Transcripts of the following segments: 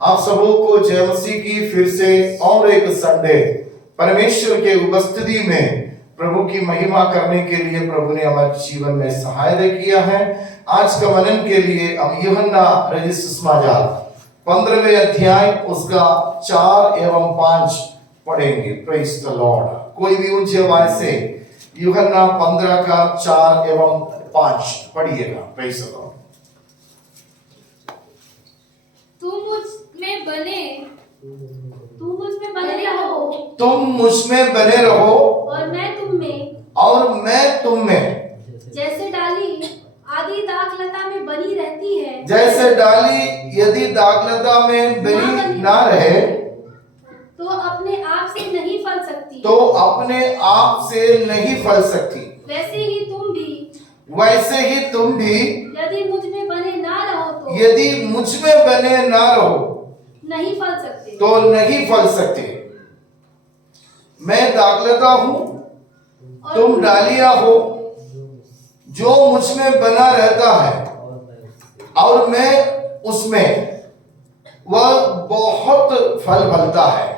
आप सबों को जय मसीह की फिर से और एक संडे परमेश्वर के उपस्थिति में प्रभु की महिमा करने के लिए प्रभु ने हमारे जीवन में सहायता किया है। आज का मनन के लिए हम यूहन्ना रचित सुसमाचार 15वें अध्याय उसका 4 एवं 5 पढ़ेंगे। Praise the Lord. कोई भी ऊंची आवाज से यूहन्ना 15 का 4 एवं 5 पढ़िएगा। Praise the Lord. तुम मुझ में बने रहो, तुम मुझ में बने रहो और मैं तुम में। जैसे डाली आदि दाखलता में बनी रहती है, जैसे डाली यदि दाखलता में बनी ना रहे तो अपने आप से नहीं फल सकती, वैसे ही तुम भी यदि मुझ में बने ना रहो नहीं फल सकते। मैं दाखलता हूँ, तुम डालियां हो। जो मुझ में बना रहता है और मैं उसमें, वह बहुत फल फलता है,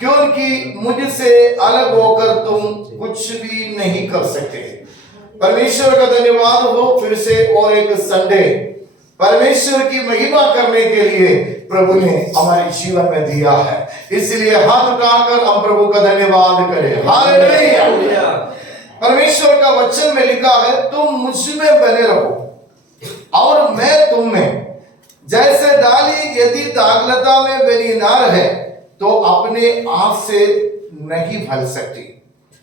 क्योंकि मुझसे अलग होकर तुम कुछ भी नहीं कर सकते। परमेश्वर का धन्यवाद हो, फिर से और एक संडे परमेश्वर की महिमा करने के लिए प्रभु ने हमारे जीवन में दिया है। इसलिए हाथ उठाकर हम प्रभु का धन्यवाद करें। हालेलुया। परमेश्वर का वचन में लिखा है, तुम मुझ में बने रहो और मैं तुम में। जैसे डाली यदि दाखलता में बनी ना रहे तो अपने आप से नहीं फल सकती,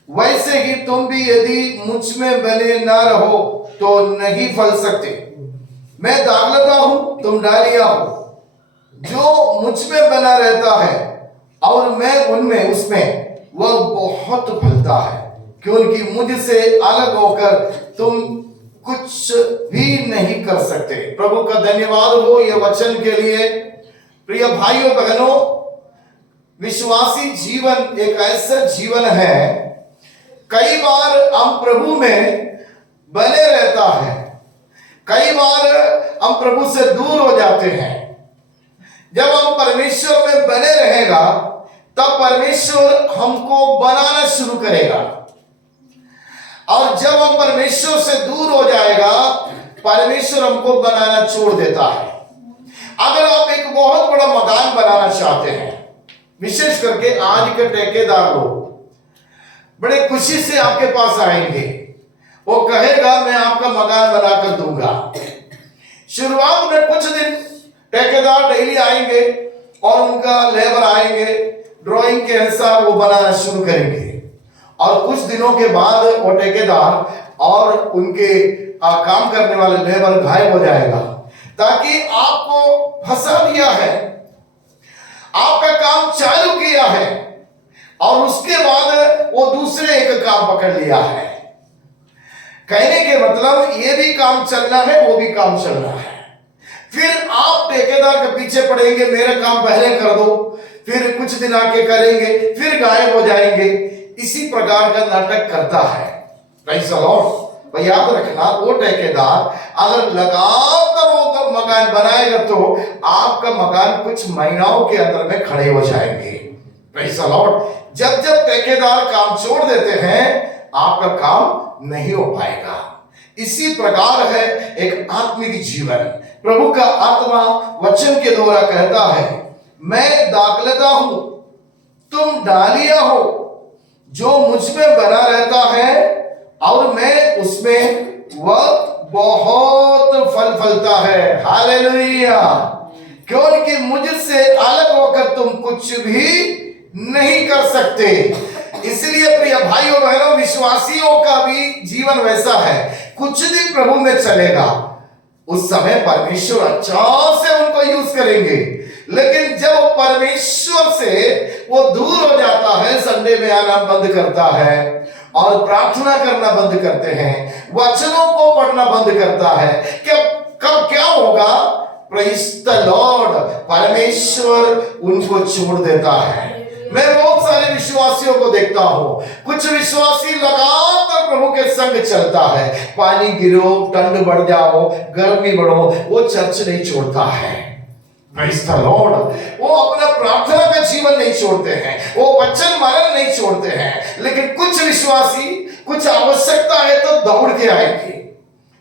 वैसे ही तुम भी यदि मुझ में बने ना रहो तो नहीं फल सकते। मैं दाखलता हूं, तुम डालियां हो। जो मुझ में बना रहता है और मैं उनमें उसमें, वह बहुत फलता है, क्योंकि मुझसे अलग होकर तुम कुछ भी नहीं कर सकते। प्रभु का धन्यवाद हो यह वचन के लिए। प्रिय भाइयों बहनों, विश्वासी जीवन एक ऐसा जीवन है, कई बार हम प्रभु में बने रहता है, कई बार हम प्रभु से दूर हो जाते हैं। जब हम परमेश्वर में बने रहेगा तब परमेश्वर हमको बनाना शुरू करेगा, और जब हम परमेश्वर से दूर हो जाएगा परमेश्वर हमको बनाना छोड़ देता है। अगर आप एक बहुत बड़ा मकान बनाना चाहते हैं, विशेष करके आज के ठेकेदार लोग बड़े खुशी से आपके पास आएंगे, वो कहेगा मैं आपका मकान बनाकर दूंगा। शुरुआत में कुछ दिन ठेकेदार डेली आएंगे और उनका लेबर आएंगे, ड्राइंग के अनुसार वो बनाना शुरू करेंगे, और कुछ दिनों के बाद वो ठेकेदार और उनके काम करने वाले लेबर गायब हो जाएगा, ताकि आपको फंसा दिया है, आपका काम चालू किया है और उसके बाद वो दूसरे एक काम पकड़ लिया है। कहने के मतलब ये भी काम चलना है, वो भी काम चलना है। फिर आप ठेकेदार के पीछे पड़ेंगे, मेरा काम पहले कर दो, फिर कुछ दिन आके करेंगे, फिर गायब हो जाएंगे। इसी प्रकार का नाटक करता है। Praise the Lord. याद रखना, वो ठेकेदार अगर लगातार वो मकान बनाएगा तो आपका मकान कुछ महीनों के अंदर में खड़े हो जाएंगे। Praise the Lord. जब जब ठेकेदार काम छोड़ देते हैं आपका काम नहीं हो पाएगा। इसी प्रकार है एक आत्मिक जीवन। प्रभु का आत्मा वचन के द्वारा कहता है, मैं दाखलता हूं, तुम डालियां हो। जो मुझ में बना रहता है और मैं उसमें, वह बहुत फल फलता है। हालेलुया। क्योंकि मुझसे अलग होकर तुम कुछ भी नहीं कर सकते। इसलिए प्रिय भाइयों बहनों, विश्वासियों का भी जीवन वैसा है। कुछ दिन प्रभु में चलेगा, उस समय परमेश्वर अच्छा से उनको यूज करेंगे, लेकिन जब परमेश्वर से वो दूर हो जाता है, संडे में आना बंद करता है और प्रार्थना करना बंद करते हैं, वचनों को पढ़ना बंद करता है, कब क्या होगा? Praise the Lord. परमेश्वर उनको छोड़ देता है। मैं बहुत सारे विश्वासियों को देखता हूं, कुछ विश्वासी लगातार प्रभु के संग चलता है, पानी गिरो, ठंड बढ़ जाओ, गर्मी बढ़ो, वो चर्च नहीं छोड़ता है। Praise the Lord. वो अपना प्रार्थना का जीवन नहीं छोड़ते हैं, वो वचन मरण नहीं छोड़ते हैं, लेकिन कुछ विश्वासी कुछ आवश्यकता है तो दौड़ के आएंगे।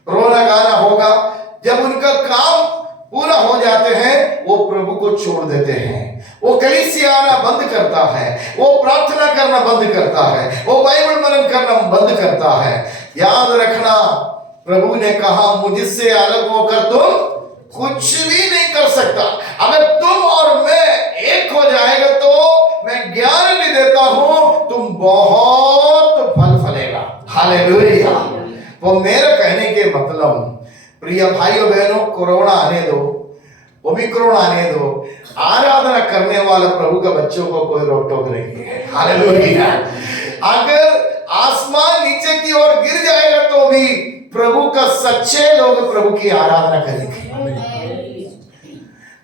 रोना गाना होगा, जब उनका काम पूरा हो जाते हैं वो प्रभु को छोड़ देते हैं, वो कलीसिया आना बंद करता है, वो प्रार्थना करना बंद करता है, वो बाइबल मनन करना बंद करता है। याद रखना, प्रभु ने कहा मुझसे अलग होकर तुम कुछ भी नहीं कर सकता। अगर तुम और मैं एक हो जाएगा तो मैं गारंटी देता हूं तुम बहुत फल फलेगा। हालेलुया। वो मेरे कहने के मतलब, प्रिय भाइयों बहनों, कोरोना आने दो, ओमिक्रॉन आने दो, आराधना करने वाला प्रभु के बच्चों को कोई रोक टोक नहीं है। हालेलुया। अगर आसमान नीचे की ओर गिर जाएगा तो भी प्रभु का सच्चे लोग प्रभु की आराधना करेंगे।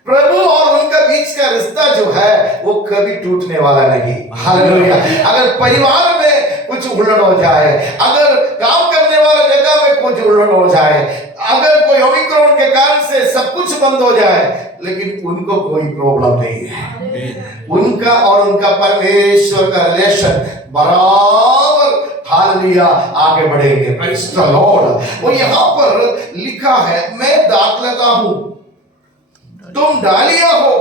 प्रभु और उनका बीच का रिश्ता जो है वो कभी टूटने वाला नहीं। हालेलुया। अगर परिवार में कुछ उलझन हो जाए, अगर काम करने वाला जगह में कुछ उलझन हो जाए, अगर कोई ओमिक्रॉन के कारण से सब कुछ बंद हो जाए, लेकिन उनको कोई प्रॉब्लम नहीं है। उनका और उनका परमेश्वर का रिलेशन बराबर हालेलुया आगे बढ़ेंगे। Praise the lord. वो यहाँ पर लिखा है, मैं दाखलता हूं, तुम डालियां हो,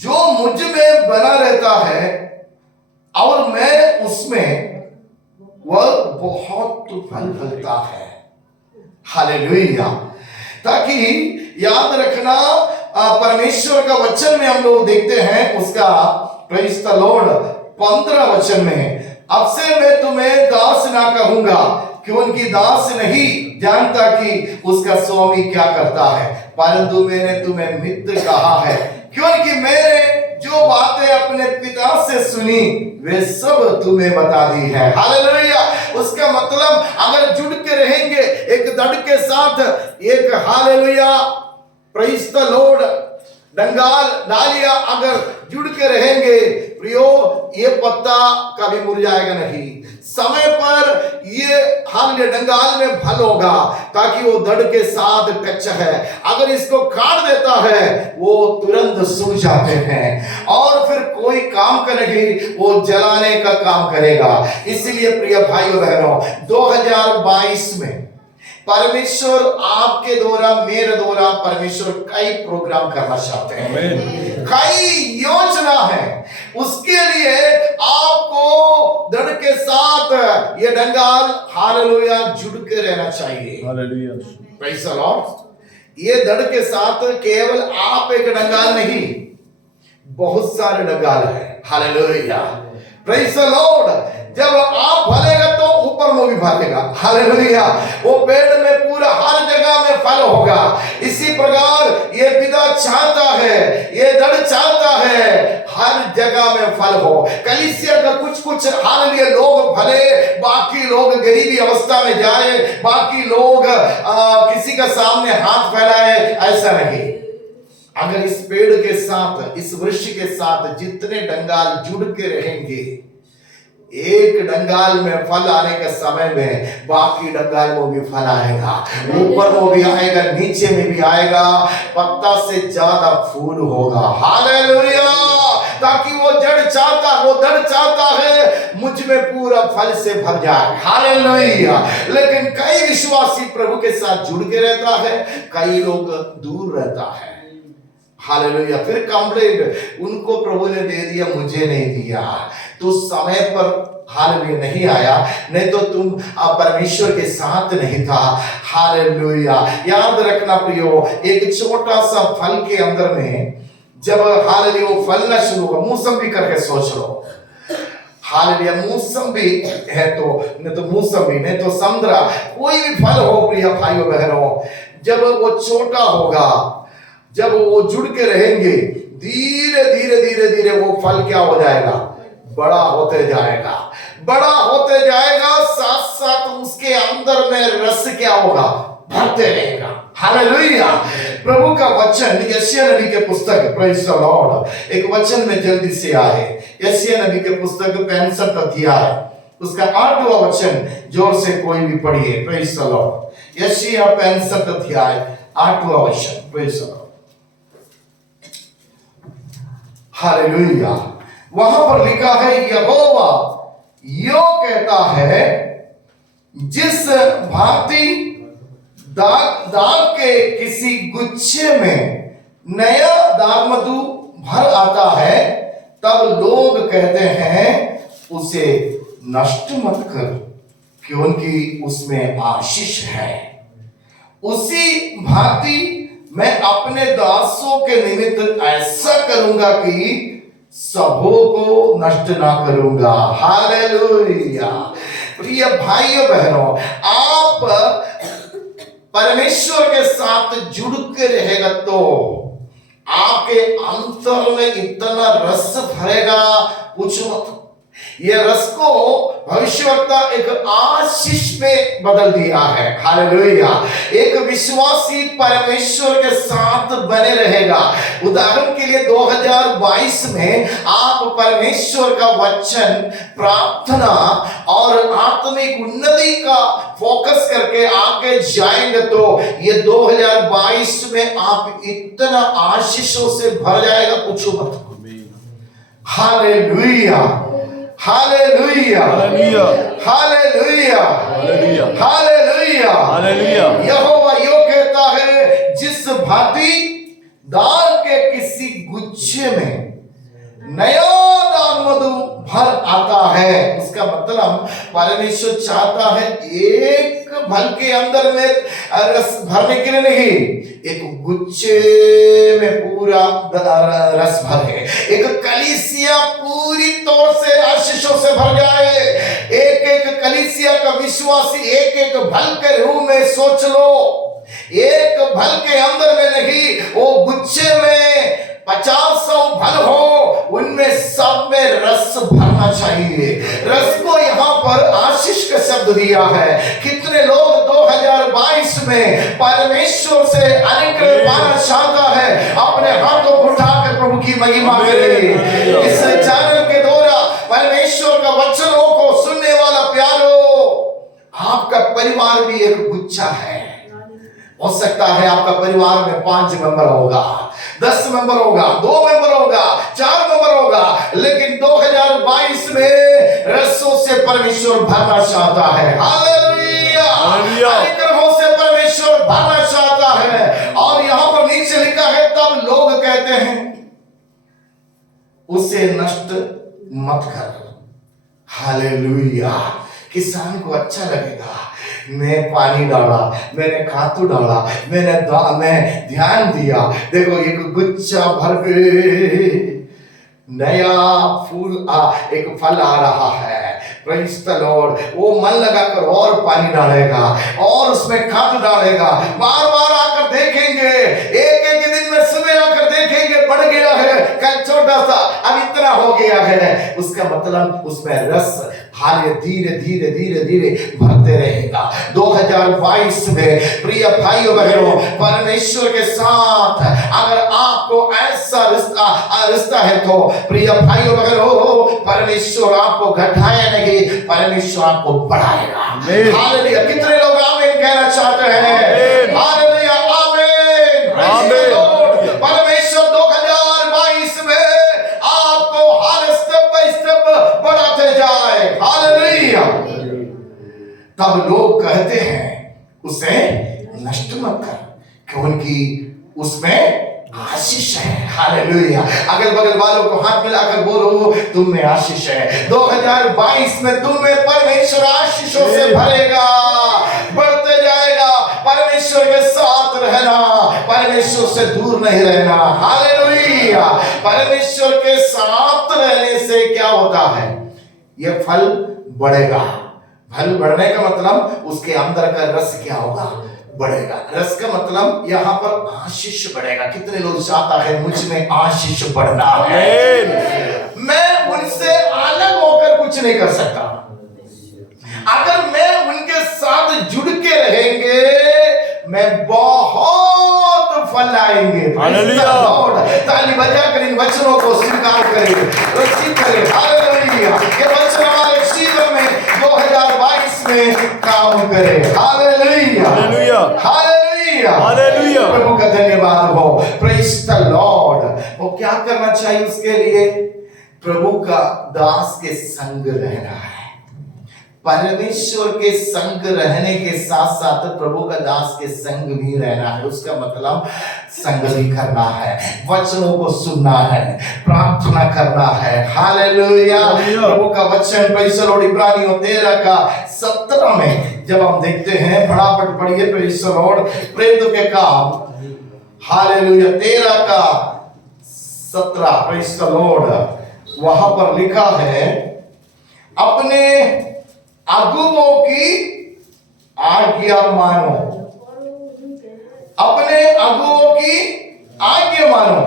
जो मुझ में बना रहता है और मैं उसमें, वह बहुत फल फलता है। हालेलुया। ताकि याद रखना, परमेश्वर का वचन में हम लोग देखते हैं उसका, प्रेज़ द लॉर्ड, 15 वचन में, अब से मैं तुम्हें दास ना कहूंगा, क्योंकि दास नहीं जानता कि उसका स्वामी क्या करता है, परंतु मैंने तुम्हें मित्र कहा है, क्योंकि मैंने जो बातें अपने पिता से सुनी वे सब तुम्हें बता दी है। हालेलुया। उसका मतलब अगर जुड़ के रहेंगे एक दड़ के साथ, एक हालेलुया, प्रेज़ द लॉर्ड, डंगाल डालियां अगर जुड़ के रहेंगे प्रियो, ये पत्ता कभी मुरझाएगा नहीं। समय पर ये हालेलुया डंगाल में फल होगा, ताकि वो दड़ के साथ टच है। अगर इसको काट देता है वो तुरंत सूख जाते हैं और फिर कोई काम करेगी वो जलाने का काम करेगा। इसलिए प्रिय भाइयों बहनों, 2022 में परमेश्वर आपके द्वारा, मेरे द्वारा परमेश्वर कई प्रोग्राम करना चाहते हैं, कई योजना है। उसके लिए आपको दड़ के साथ ये डंगाल हालेलुया जुड़ के रहना चाहिए। हालेलुया। Praise the Lord. ये दड़ के साथ केवल आप एक डंगाल नहीं, बहुत सारे डंगाल है। हालेलुया। Praise the Lord. जब आप फलेगा तो ऊपर में भी फलेगा। हालेलुया। वो पेड़ में पूरा हर जगह में फल होगा। इसी प्रकार ये पिता चाहता है, ये दड़ चाहता है हर जगह में फल हो। कलीसिया का कुछ हालेलुया लोग भले, बाकी लोग गरीबी अवस्था में जाए, बाकी लोग किसी का सामने हाथ फैलाए, ऐसा नहीं। अगर इस पेड़ के साथ, इस वृक्ष के साथ जितने डंगाल जुड़ के रहेंगे, एक डंगाल में फल आने के समय में बाकी डंगाल में भी फल आएगा, ऊपर में भी आएगा, नीचे में भी आएगा, पत्ता से ज्यादा फूल होगा। हालेलुया। ताकि वो जड़ चाहता, वो दड़ चाहता है मुझ में पूरा फल से भर जाए। हालेलुया। लेकिन कई विश्वासी प्रभु के साथ जुड़ के रहता है, कई लोग दूर रहता है। हालेलुया। फिर कंप्लेंट उनको प्रभु ने दे दिया, मुझे नहीं दिया, तो समय पर हालेलुया नहीं आया, नहीं तो तुम परमेश्वर के साथ नहीं था। हालेलुया। याद रखना प्रियो, एक छोटा सा फल के अंदर में जब हालेलुया वो फलना शुरू हो, मौसमी करके सोच लो। हालेलुया। मौसमी है तो नहीं तो मौसमी, नहीं तो संतरा, कोई भी फल हो प्रिय भाइयों बहनों, जब वो छोटा होगा, जब वो जुड़ के रहेंगे, धीरे धीरे धीरे धीरे वो फल क्या हो जाएगा, बड़ा होते जाएगा, बड़ा होते जाएगा, साथ साथ उसके अंदर में रस क्या होगा, भरते रहेगा। हालेलुया। प्रभु का वचन यशायाह नबी के पुस्तक, प्रेज़ द लॉर्ड, एक वचन में जल्दी से आए, यशायाह नबी के पुस्तक 65 अध्याय उसका 8वां वचन, जोर से कोई भी पढ़िए। Praise the Lord. यशायाह 65 अध्याय 8वां वचन। Praise the lord. हालेलुया। वहां पर लिखा है यहोवा यो कहता है, जिस भांति दाग के किसी गुच्छे में नया दाग मधु भर आता है, तब लोग कहते हैं उसे नष्ट मत कर, क्योंकि उसमें आशीष है। उसी भांति मैं अपने दासों के निमित्त ऐसा करूंगा कि सबों को नष्ट ना करूंगा। हालेलुया। प्रिय भाइयों बहनों, आप परमेश्वर के साथ जुड़ के रहेगा तो आपके अंतर में इतना रस भरेगा, पूछो मत। ये रस को भविष्यवक्ता एक आशीष में बदल दिया है। हालेलुया। एक विश्वासी परमेश्वर के साथ बने रहेगा। उदाहरण के लिए 2022 में आप परमेश्वर का वचन, प्रार्थना और आत्मिक उन्नति का फोकस करके आगे जाएंगे तो ये 2022 में आप इतना आशीषों से भर जाएगा, पूछो मत। Hallelujah, hallelujah, hallelujah, hallelujah, hallelujah, hallelujah, hallelujah. यहोवा यो कहता है, जिस भांति दाग के किसी गुच्छे में नया दाग मधु भर आता है, उसका मतलब परमेश्वर चाहता है एक फल के अंदर में रस भरने के लिए नहीं, एक गुच्छे में पूरा रस भरे, एक कलीसिया पूरी तौर से आशीषों से भर जाए। एक एक कलीसिया का विश्वासी एक एक भल के रूप में सोच लो, एक भल के अंदर में नहीं, वो गुच्छे में 50 भल हो, उनमें सब में रस भरना चाहिए। रस को यहाँ पर आशीष का शब्द दिया है। कितने लोग 2022 में परमेश्वर से अनुग्रह पाना चाहता है, अपने हाथों को उठा कर प्रभु की महिमा करे। इस चैनल के द्वारा परमेश्वर का वचनों को सुनने वाला प्यारो, आपका परिवार भी एक गुच्छा है। हो सकता है आपका परिवार में 5 मेंबर होगा, 10 मेंबर होगा, 2 मेंबर होगा, 4 मेंबर होगा, लेकिन 2022 में रसों से परमेश्वर भरना चाहता है। हालेलुया, अनुग्रहों से परमेश्वर भरना चाहता है। और यहां पर नीचे लिखा है, तब लोग कहते हैं उसे नष्ट मत कर। हालेलुया। किसान को अच्छा लगेगा, मैं पानी डाला, मैंने खातू डाला, मैं ध्यान दिया, देखो एक गुच्छा भर के नया फूल एक फल आ रहा है। Praise the lord. वो मन लगाकर और पानी डालेगा और उसमें खाद डालेगा, बार बार आकर देखेंगे, एक एक दिन में सुबह आकर देखेंगे बढ़ गया है, कल छोटा सा अब इतना हो गया है। उसका मतलब उसमें रस धीरे धीरे धीरे धीरे भरते रहेगा। 2022 में प्रिय भाइयों बहनों, परमेश्वर के साथ अगर आपको ऐसा रिश्ता है तो प्रिय भाइयों बहनों, परमेश्वर आपको घटाए नहीं, परमेश्वर आपको बढ़ाएगा। हालेलुया। कितने लोग आमीन कहना चाहते हैं? हालेलुया, आमीन, आमीन। परमेश्वर 2022 में आपको हर स्टेप बाय स्टेप बढ़ाते जाए। हालेलुया। तब लोग कहते हैं उसे नष्ट मत कर, क्योंकि उसमें आशीष है। हालेलुया। अगल बगल वालों को हाथ मिलाकर बोलो, तुम में आशीष है। 2022 में तुम में परमेश्वर आशीषों से भरेगा, बढ़ते जाएगा। परमेश्वर के साथ रहना, परमेश्वर से दूर नहीं रहना। हालेलुया। परमेश्वर के साथ रहने से क्या होता है? ये फल बढ़ेगा। फल बढ़ने का मतलब उसके अंदर का रस क्या होगा? बढ़ेगा। रस का मतलब यहाँ पर आशीष बढ़ेगा। कितने लोग चाहता है मुझ में आशीष बढ़ना है? मैं उनसे अलग होकर कुछ नहीं कर सकता। अगर मैं उनके साथ जुड़ के रहेंगे, मैं बहुत फल आएंगे। ताली बजाकर इन वचनों को स्वीकार करें, रिसीव करें। हालेलुया। ये वचन हमारे जीवन में 2022 में काम करे। Hallelujah, hallelujah, hallelujah. Hallelujah, hallelujah. प्रभु का धन्यवाद हो। Praise the lord. वो क्या करना चाहिए उसके लिए? प्रभु का दास के संग रहना है। परमेश्वर के संग रहने के साथ साथ प्रभु का दास के संग भी रहना है। उसका मतलब संग भी करना है, वचनों को सुनना है, प्रार्थना करना है। हालेलुया। प्रभु का वचन प्रेज़ द लॉर्ड इब्रानियों 13:17 में जब हम देखते हैं, फटाफट पढ़िए प्रेज़ द लॉर्ड, प्रेरितों के काम हालेलुया 13:17 प्रेज़ द लॉर्ड। वहां पर लिखा है, अपने अगुओं की आज्ञा मानो, अपने अगुओं की आज्ञा मानो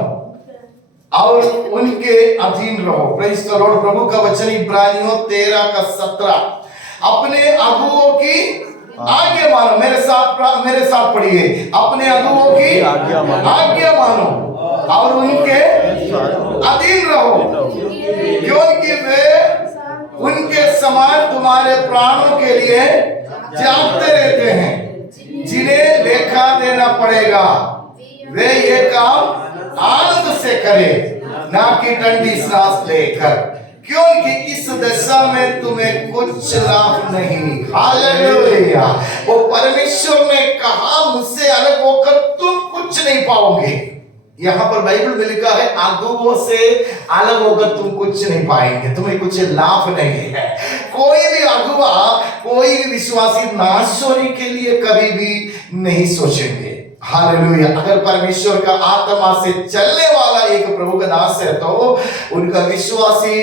और उनके अधीन रहो। Praise the Lord. प्रभु का वचन इब्रानियों 13:17, अपने अगुओं की आज्ञा मानो। मेरे साथ पढ़िए, अपने अगुओं की आज्ञा मानो और उनके अधीन रहो, क्योंकि वे उनके समान तुम्हारे प्राणों के लिए जागते रहते हैं, जिन्हें लेखा देना पड़ेगा। वे ये काम आनंद से करें, ना कि ठंडी सांस लेकर, क्योंकि इस दशा में तुम्हें कुछ लाभ नहीं। हालेलुया। वो परमेश्वर ने कहा, मुझसे अलग होकर तुम कुछ नहीं पाओगे। यहां पर बाइबल में लिखा है, अगुओं से अलग होकर तुम कुछ नहीं पाएंगे, तुम्हें कुछ लाभ नहीं है। कोई भी अगुआ, कोई भी विश्वासी नाश होने के लिए कभी भी नहीं सोचेंगे। हालेलुया। अगर परमेश्वर का आत्मा से चलने वाला एक प्रभु का दास है तो उनका विश्वासी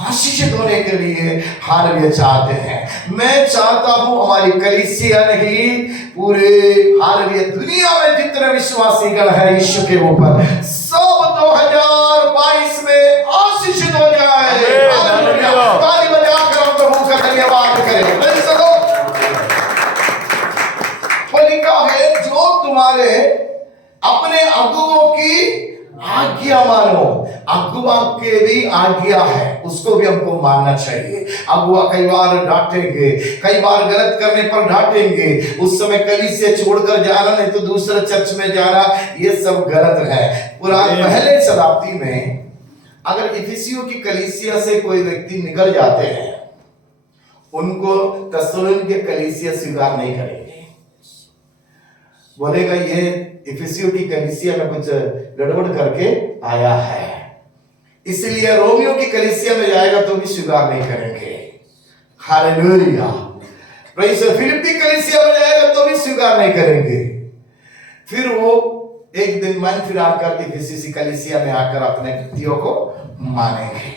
आशीषित होने के लिए हालेलुया चाहते हैं। मैं चाहता हूं हमारी कलीसिया नहीं, पूरे हालेलुया दुनिया में जितने विश्वासीगण हैं यीशु के ऊपर, सब 2022 में आशीषित हो जाए। हालेलुया। ताली बजाकर हम प्रभु का धन्यवाद करें। Praise the Lord. लिखा है, जो तुम्हारे अपने अगुओं की आज्ञा मानो। अगुआ के भी आज्ञा है, उसको भी हमको मानना चाहिए। अगुआ कई बार डांटेंगे, कई बार गलत करने पर डांटेंगे, उस समय कलीसिया छोड़कर जाना, नहीं तो दूसरा चर्च में जाना, ये सब गलत है। पुराने पहले शताब्दी में अगर इफिसियों की कलीसिया से कोई व्यक्ति निकल जाते हैं, उनको थेसलोनिके कलीसिया स्वीकार नहीं करेंगे। बोलेगा ये इफिसियों की कलीसिया में कुछ गड़बड़ करके आया है, इसलिए रोमियो की कलीसिया में जाएगा तो भी स्वीकार नहीं करेंगे। हालेलुया। Praise the lord. फिलिप्पी कलीसिया में जाएगा तो भी स्वीकार नहीं करेंगे। फिर वो एक दिन मन फिरा कर इफिसी कलीसिया में आकर अपने व्यक्तियों को मानेंगे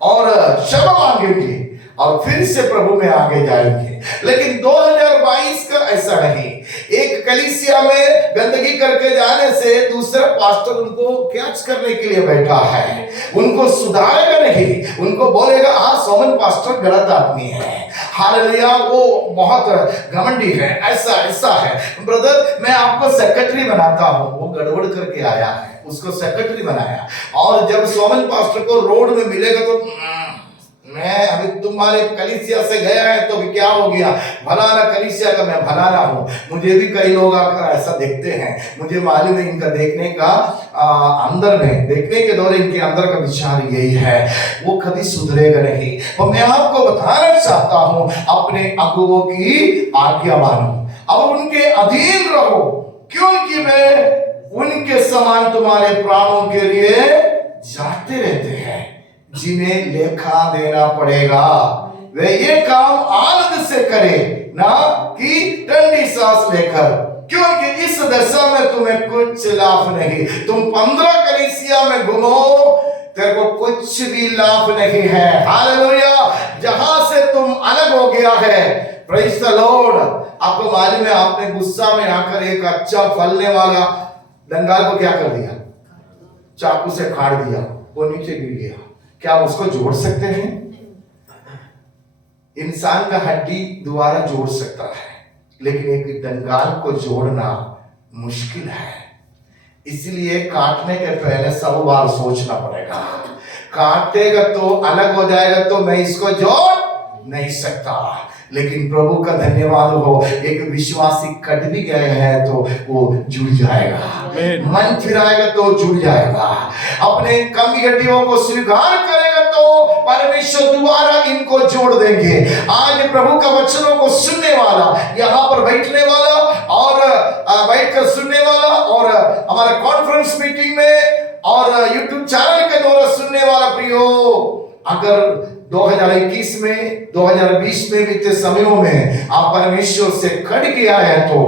और क्षमा मांगेंगे और फिर से प्रभु में आगे जाएंगे। लेकिन 2022 का ऐसा नहीं। एक कलीसिया में गंदगी करके जाने से दूसरा पास्टर उनको कैच करने के लिए बैठा है, उनको सुधारेगा नहीं, उनको बोलेगा हाँ सोमन पास्टर गलत आदमी है, हालेलुया वो बहुत घमंडी है, ऐसा ऐसा है। ब्रदर मैं आपको सेक्रेटरी बनाता हूँ, वो गड़बड़ करके आया है, उसको सेक्रेटरी बनाया, और जब सोमन पास्टर को रोड में मिलेगा तो मैं अभी तुम्हारे कलीसिया से गया है तो भी क्या हो गया, भलाना कलीसिया का मैं भलाना हूँ। मुझे भी कई लोग आकर ऐसा देखते हैं, मुझे मालूम है इनका देखने का अंदर में देखने के दौरे इनके अंदर का विचार यही है, वो कभी सुधरेगा नहीं। तो मैं आपको बताना चाहता हूँ अपने अगुओं की आज्ञा मानो और उनके अधीन रहो, क्योंकि वे उनके समान तुम्हारे प्राणों के लिए जागते रहते हैं, जिन्हें लेखा देना पड़ेगा। वे ये काम आनंद से करें, ना कि ठंडी सांस लेकर, क्योंकि इस दशा में तुम्हें कुछ लाभ नहीं। तुम 15 कलीसिया में घूमो, तेरे को कुछ भी लाभ नहीं है। हालेलुया। जहां से तुम अलग हो गया है, प्रेज़ द लॉर्ड। आपको मालूम है, आपने गुस्सा में आकर एक अच्छा फलने वाला डंगाल को क्या कर दिया, चाकू से काट दिया, वो नीचे गिर गया। क्या उसको जोड़ सकते हैं? इंसान का हड्डी दोबारा जोड़ सकता है, लेकिन एक डंगाल को जोड़ना मुश्किल है। इसलिए काटने के पहले 100 बार सोचना पड़ेगा। काटेगा तो अलग हो जाएगा तो मैं इसको जोड़ नहीं सकता, लेकिन प्रभु का धन्यवाद हो, एक विश्वासी कट भी गए हैं तो वो जुड़ जाएगा, मन फिराएगा तो जुड़ जाएगा, अपने कमियों को स्वीकार करेगा तो परमेश्वर दोबारा इनको जोड़ देंगे। आज प्रभु का वचनों को सुनने वाला, यहाँ पर बैठने वाला और बैठकर सुनने वाला और हमारे कॉन्फ्रेंस मीटिंग में और यूट्यूब चैनल के द्वारा सुनने वाला प्रियो, अगर 2021 में 2020 में बीते समयों में आप परमेश्वर से कट गया है तो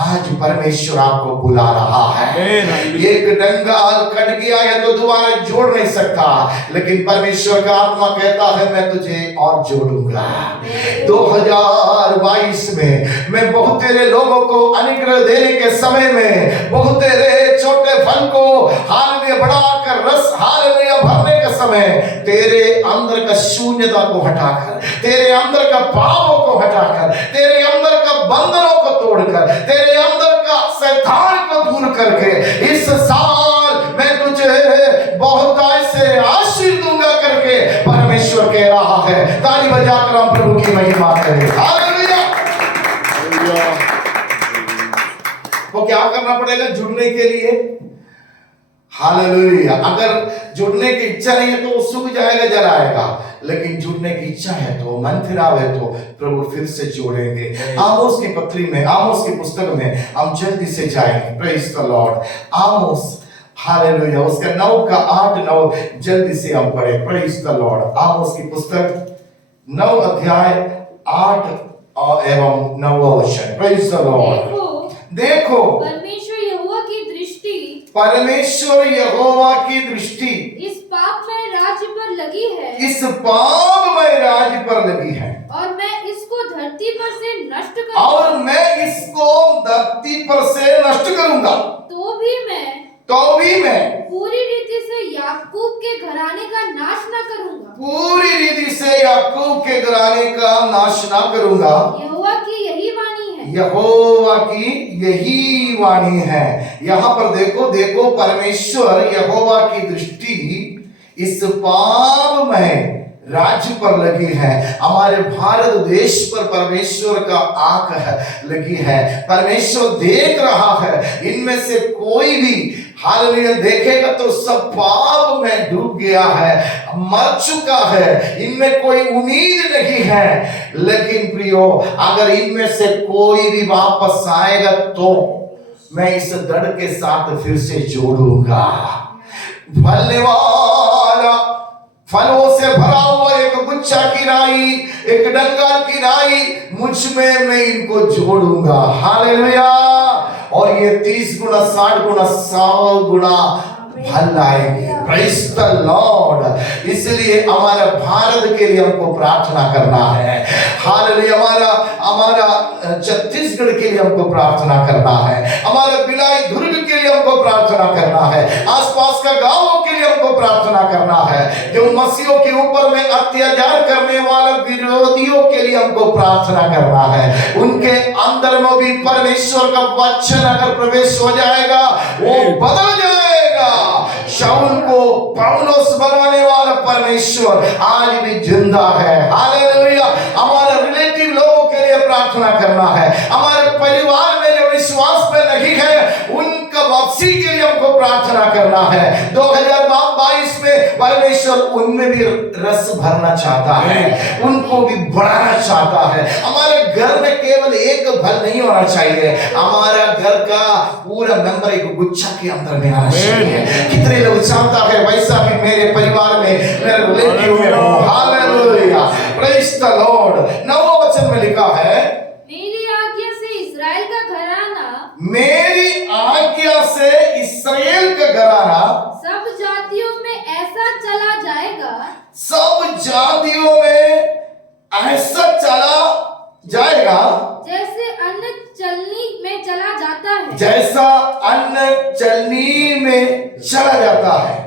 आज परमेश्वर आपको बुला रहा है। एक डंगाल कट गया है तो दोबारा जोड़ नहीं सकता, लेकिन परमेश्वर का आत्मा कहता है मैं तुझे और जोड़ूंगा। 2022 में मैं बहुत तेरे लोगों को अनुग्रह देने के समय में, बहुत तेरे छोटे फल को हाल में बढ़ाकर रस हाल में भरने के समय तेरे अंदर का शून्यता को हटाकर, तेरे अंदर का पापों को हटाकर, तेरे अंदर का बंधनों को तोड़कर, तेरे अंदर का शैतान को दूर करके इस साल मैं तुझे बहुत ऐसे आशीर्वाद दूंगा करके परमेश्वर कह रहा है। ताली बजाकर हम प्रभु की महिमा करें। हालेलुया। तो क्या करना पड़ेगा जुड़ने के लिए? हालेलुया। अगर जुड़ने की इच्छा नहीं है तो वो सूख जाएगा, जलाएगा, लेकिन जुड़ने की इच्छा है तो, मन फिराव है तो प्रभु फिर से जोड़ेंगे। आमोस की पत्री में, आमोस की पुस्तक में हम जल्दी से जाएंगे। Praise the Lord. Amos, hallelujah, उसका 9 का 8-9 जल्दी से हम पढ़े। Praise the Lord. आमोस की पुस्तक 9 अध्याय 8 एवं 9 वचन। Praise the Lord. देखो परमेश्वर यहोवा की दृष्टि इस पाप में राज्य पर लगी है, इस पाप में राज्य पर लगी है, और मैं इसको धरती पर से नष्ट करूंगा, और मैं इसको धरती पर से नष्ट करूंगा। तो भी मैं पूरी रीति से याकूब के घराने का नाश न करूंगा, पूरी रीति से याकूब के घराने का नाश ना करूंगा। यहोवा की यही वाणी है, यहोवा की यही वाणी है। यहाँ पर देखो परमेश्वर यहोवा की दृष्टि इस पाप में राज्य पर लगी है। हमारे भारत देश पर परमेश्वर का आंख लगी है। परमेश्वर देख रहा है, इनमें से कोई भी हालेलुया देखेगा तो सब पाप में डूब गया है, मर चुका है, इनमें कोई उम्मीद नहीं है। लेकिन प्रियो, अगर इनमें से कोई भी वापस आएगा तो मैं इस दृढ़ के साथ फिर से जोड़ूंगा। फलने वाला, फलों से भरा हुआ एक गुच्छा की राई, एक डंगाल की राई मुझ में मैं इनको जोड़ूंगा। हालेलुया। और ये 30 गुना 60 गुना 100 गुना फल आएंगे। Praise the Lord. इसलिए हमारे भारत के लिए हमको प्रार्थना करना है। हालेलुया। हमारा छत्तीसगढ़ के लिए हमको प्रार्थना करना है, हमारे बिलाई दुर्ग के लिए हमको प्रार्थना करना है, आसपास का गांवों के लिए हमको प्रार्थना करना है। जो मसीहों के ऊपर में अत्याचार करने वाले विरोधियों के लिए हमको प्रार्थना करना है। उनके अंदर में भी परमेश्वर का वचन अगर प्रवेश हो जाएगा, वो बदल जाएगा। शाऊल को पौलुस बनाने वाला परमेश्वर आज भी जिंदा है। हालेलुया। हमारे रिलेटिव लोगों के लिए प्रार्थना करना है, हमारे परिवार में जो विश्वास पे नहीं है उनका वापसी के लिए हमको प्रार्थना करना है। 2022 में परमेश्वर उनमें भी रस भरना चाहता है, उनको भी बढ़ाना चाहता है। हमारे घर में केवल एक फल नहीं होना चाहिए, हमारा घर का पूरा मेंबर एक गुच्छा के अंदर में आना चाहिए। कितने लोग चाहता है वैसा भी मेरे परिवार में, मेरे रिलेटिव में हो। हालेलुया। Praise the lord. 9वां वचन में लिखा है, मेरी आज्ञा से इस्राएल का घराना, मेरी आज्ञा से इस्राएल का घराना सब जातियों में ऐसा चला जाएगा, सब जातियों में ऐसा चला जाएगा जैसे अन्न चलनी में चला जाता है, जैसा अन्न चलनी में चला जाता है।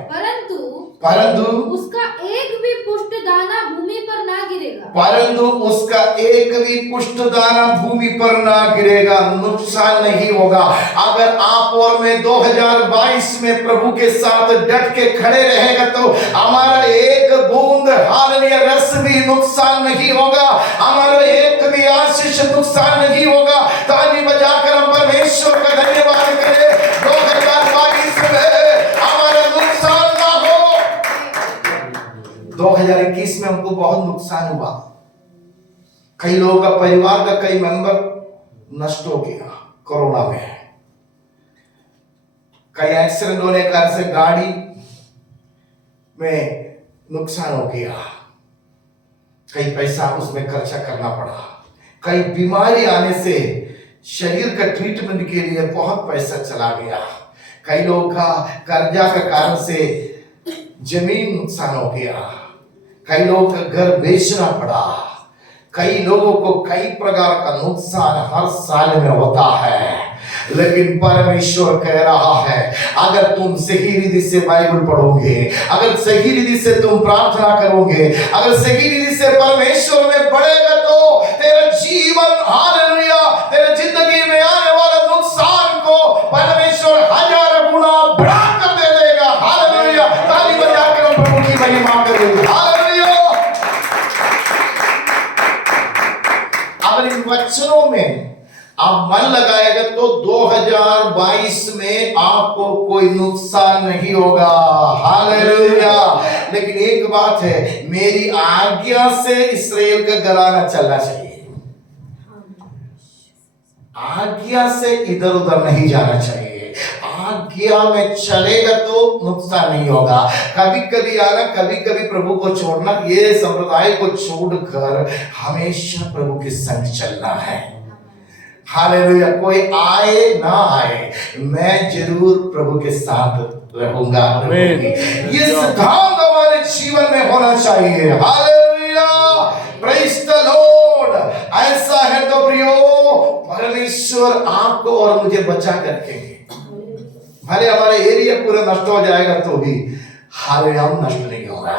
परंतु उसका एक भी पुष्ट दाना भूमि पर ना गिरेगा। परंतु उसका एक भी पुष्ट दाना भूमि पर ना गिरेगा, नुकसान नहीं होगा। अगर आप और मैं 2022 में प्रभु के साथ डट के खड़े रहेगा तो हमारा एक बूंद हालेलुया रस भी नुकसान नहीं होगा, हमारा एक भी आशीष नुकसान नहीं होगा। ताली बजाकर हम परमेश्वर का धन्यवाद करें। 2022 में हमारा नुकसान ना हो। 2021 में हमको बहुत नुकसान हुआ। कई लोगों का परिवार का कई मेंबर नष्ट हो गया कोरोना में। कई एक्सीडेंट होने के कारण से गाड़ी में नुकसान हो गया, कई पैसा उसमें खर्चा करना पड़ा। कई बीमारी आने से शरीर का ट्रीटमेंट के लिए बहुत पैसा चला गया। कई लोगों का कर्जा के कारण से जमीन नुकसान हो गया, कई लोगों का घर बेचना पड़ा। कई लोगों को कई प्रकार का नुकसान हर साल में होता है, लेकिन परमेश्वर कह रहा है अगर तुम सही रीति से बाइबल पढ़ोगे, अगर सही रीति से तुम प्रार्थना करोगे, अगर सही रीति से परमेश्वर में बढ़ेगा तो तेरा जीवन हालेलुया तेरे जिंदगी में आने वाले नुकसान को परमेश्वर हजार गुना बढ़ा कर दे देगा। हालेलुया, ताली बजाकर प्रभु की महिमा करें। हालेलुया। अगर इन वचनों में आप मन लगाएगा तो 2022 में आपको कोई नुकसान नहीं होगा। हालेलुया। लेकिन एक बात है, मेरी आज्ञा से इस्राएल का घराना चलना चाहिए। आज्ञा से इधर उधर नहीं जाना चाहिए। आज्ञा में चलेगा तो नुकसान नहीं होगा। कभी कभी आना, कभी कभी प्रभु को छोड़ना, ये संप्रदाय को छोड़कर हमेशा प्रभु के संग चलना है। हालेलुया। कोई आए ना आए, मैं जरूर प्रभु के साथ रहूंगा। ये सिद्धांत हमारे जीवन में होना चाहिए। Hallelujah, praise the Lord. ऐसा है तो प्रियो, परमेश्वर आपको और मुझे बचा कर रखेंगे। भले हमारे एरिया पूरा नष्ट हो जाएगा तो भी हालेलुया हम नष्ट नहीं होगा।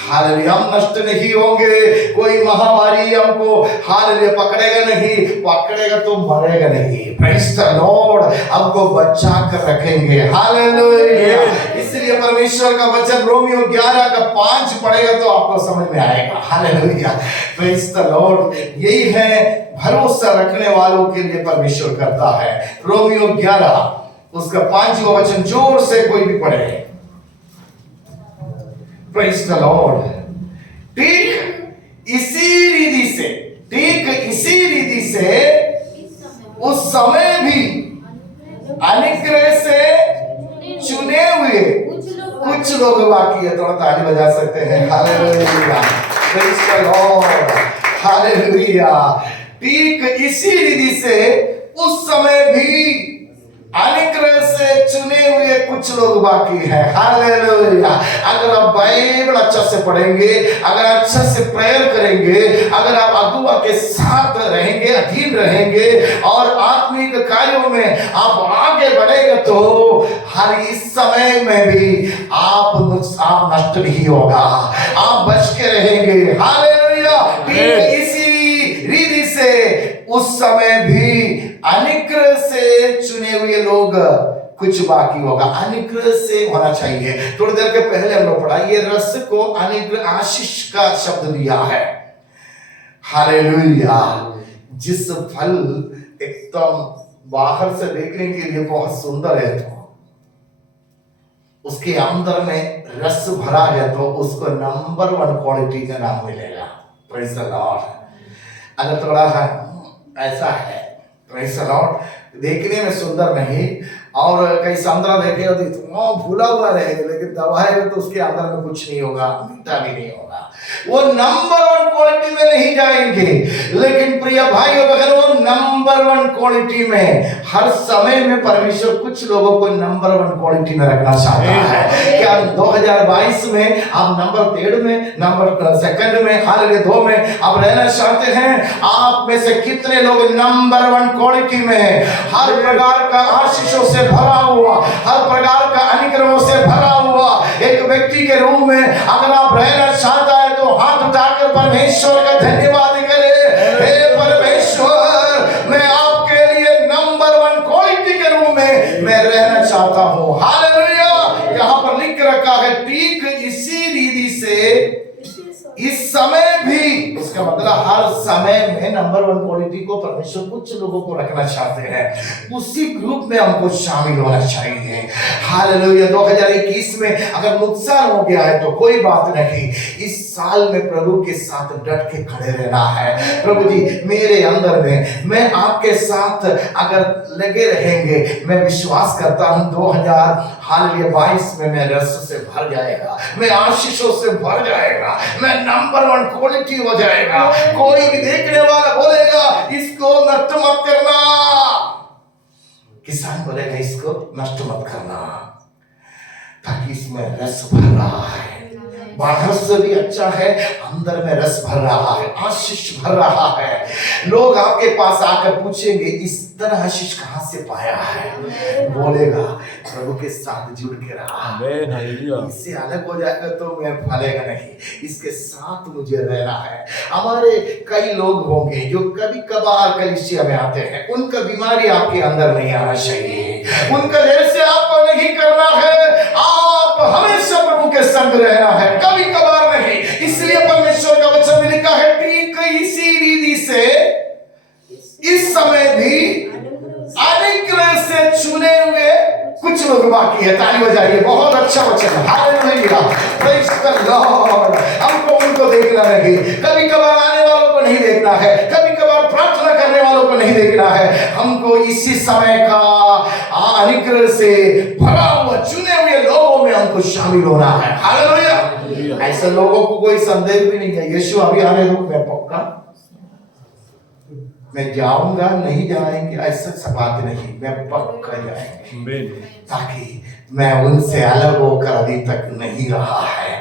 हालेलुया हम नष्ट नहीं होंगे। कोई महामारी हमको हालेलुया पकड़ेगा नहीं, पकड़ेगा तो मरेगा नहीं। प्रेज़ द लॉर्ड, हमको बचा कर रखेंगे। हालेलुया। इसलिए परमेश्वर का वचन रोमियो 11:5 पढ़ेगा तो आपको समझ में आएगा। Hallelujah, praise the Lord. यही है भरोसा रखने वालों के लिए परमेश्वर करता है। रोमियो 11 उसका 5वां वचन जोर से कोई भी पढ़े। Praise the Lord. ठीक इसी रीति से उस समय भी अनुग्रह से चुने हुए कुछ लोग बाकी है। थोड़ा ताली बजा सकते हैं। Hallelujah, praise the lord. Hallelujah. ठीक इसी रीति से उस समय भी अनुग्रह से चुने हुए कुछ लोग बाकी हैं। हालेलुया। अगर आप बाइबल अच्छा से पढ़ेंगे, अगर अच्छा से प्रेयर करेंगे, अगर आप अगुआ के साथ रहेंगे, अधीन रहेंगे और आत्मिक कार्यों में आप आगे बढ़ेंगे तो हर इस समय में भी आप नष्ट नहीं होगा, आप बच के रहेंगे। हालेलुया। इसी रीति से उस समय भी अनुग्रह से चुने हुए लोग कुछ बाकी होगा। अनुग्रह से होना चाहिए। थोड़ी देर के पहले हम लोग पढ़ा, ये रस को अनुग्रह आशीष का शब्द दिया है। हालेलुया। जिस फल एकदम बाहर से देखने के लिए बहुत सुंदर है तो उसके अंदर में रस भरा है तो उसको नंबर 1 क्वालिटी का नाम मिलेगा। Praise the Lord. अगर थोड़ा सा ऐसा है, प्रेज़ द लॉर्ड, देखने में सुंदर नहीं और कई संतरा देखे होती तो भूला हुआ रहेगा, लेकिन दवाई तो उसके अंदर में कुछ नहीं होगा, मीठा भी नहीं होगा, वो नंबर 1 क्वालिटी में नहीं जाएंगे। लेकिन प्रिय भाई और बहनों, वो नंबर 1 क्वालिटी में हर समय में परमेश्वर कुछ लोगों को नंबर 1 क्वालिटी में रखना चाहता है। क्या 2022 में आप नंबर 3 में, नंबर 2 में, हालेलुया 2 में आप रहना चाहते हैं? आप में से कितने लोग नंबर 1 क्वालिटी में हर प्रकार का आशीषों से भरा हुआ, हर प्रकार का अनुग्रहों से भरा हुआ एक व्यक्ति के रूप में अगर आप रहना चाहता है तो हाथ उठाकर परमेश्वर का धन्यवाद करे। हे परमेश्वर, मैं आपके लिए नंबर 1 क्वालिटी के रूप में मैं रहना चाहता हूँ। हालेलुया। यहाँ पर लिख रखा है ठीक इसी रीति से इस समय भी, इसका मतलब हर समय में नंबर 1 क्वालिटी को परमेश्वर कुछ लोगों को रखना चाहते हैं, उसी ग्रुप में हमको शामिल होना चाहिए। हालेलुया। 2021 में अगर नुकसान हो गया है तो कोई बात नहीं, इस साल में प्रभु के साथ डट के खड़े रहना है। प्रभु जी मेरे अंदर में, मैं आपके साथ अगर लगे रहेंगे, मैं विश्वास करता हूं 2022 में मैं रस से भर जाएगा, मैं आशीषों से भर जाएगा, मैं नंबर 1 क्वालिटी हो जाएगा। कोई भी देखने वाला बोलेगा इसको नष्ट मत करना, किसान बोलेगा इसको नष्ट मत करना, ताकि इसमें रस भर रहा है, बाहर से भी अच्छा है, अंदर में रस भर रहा है, आशीष भर रहा है। लोग आपके पास आकर पूछेंगे इस तरह आशीष कहां से पाया है, बोलेगा प्रभु के साथ जुड़ के रहा, इससे अलग हो जाएगा तो मैं फलेगा नहीं, इसके साथ मुझे रहना है। हमारे कई लोग होंगे जो कभी कभार कलीसिया में आते हैं, उनका बीमारी आपके अंदर नहीं आना चाहिए, उनका जैसे आपको नहीं करना है, आप हमेशा प्रभु के संग रहना है, कभी कभार नहीं। इसलिए परमेश्वर का वचन में लिखा है ठीक इसी रीति से इस समय भी अनुग्रह से चुने हुए कुछ लोग बाकी है। ताली बजाइए, बहुत अच्छा वचन है। Hallelujah, praise the Lord. हमको उनको देखना नहीं, कभी कभार आने वालों को नहीं देखना है, कभी कभार प्रार्थना करने वालों को नहीं देखना है, हमको इसी समय का अनुग्रह से भरा हुआ चुने हुए लोगों में हमको शामिल होना है। हालेलुया। ऐसे लोगों को कोई संदेह भी नहीं है, यीशु अभी आने दो, मैं पक्का मैं जाऊंगा, नहीं जाएंगे ऐसा सब बात नहीं, मैं पक्का जाएंगे, ताकि मैं उनसे अलग होकर अभी तक नहीं रहा है।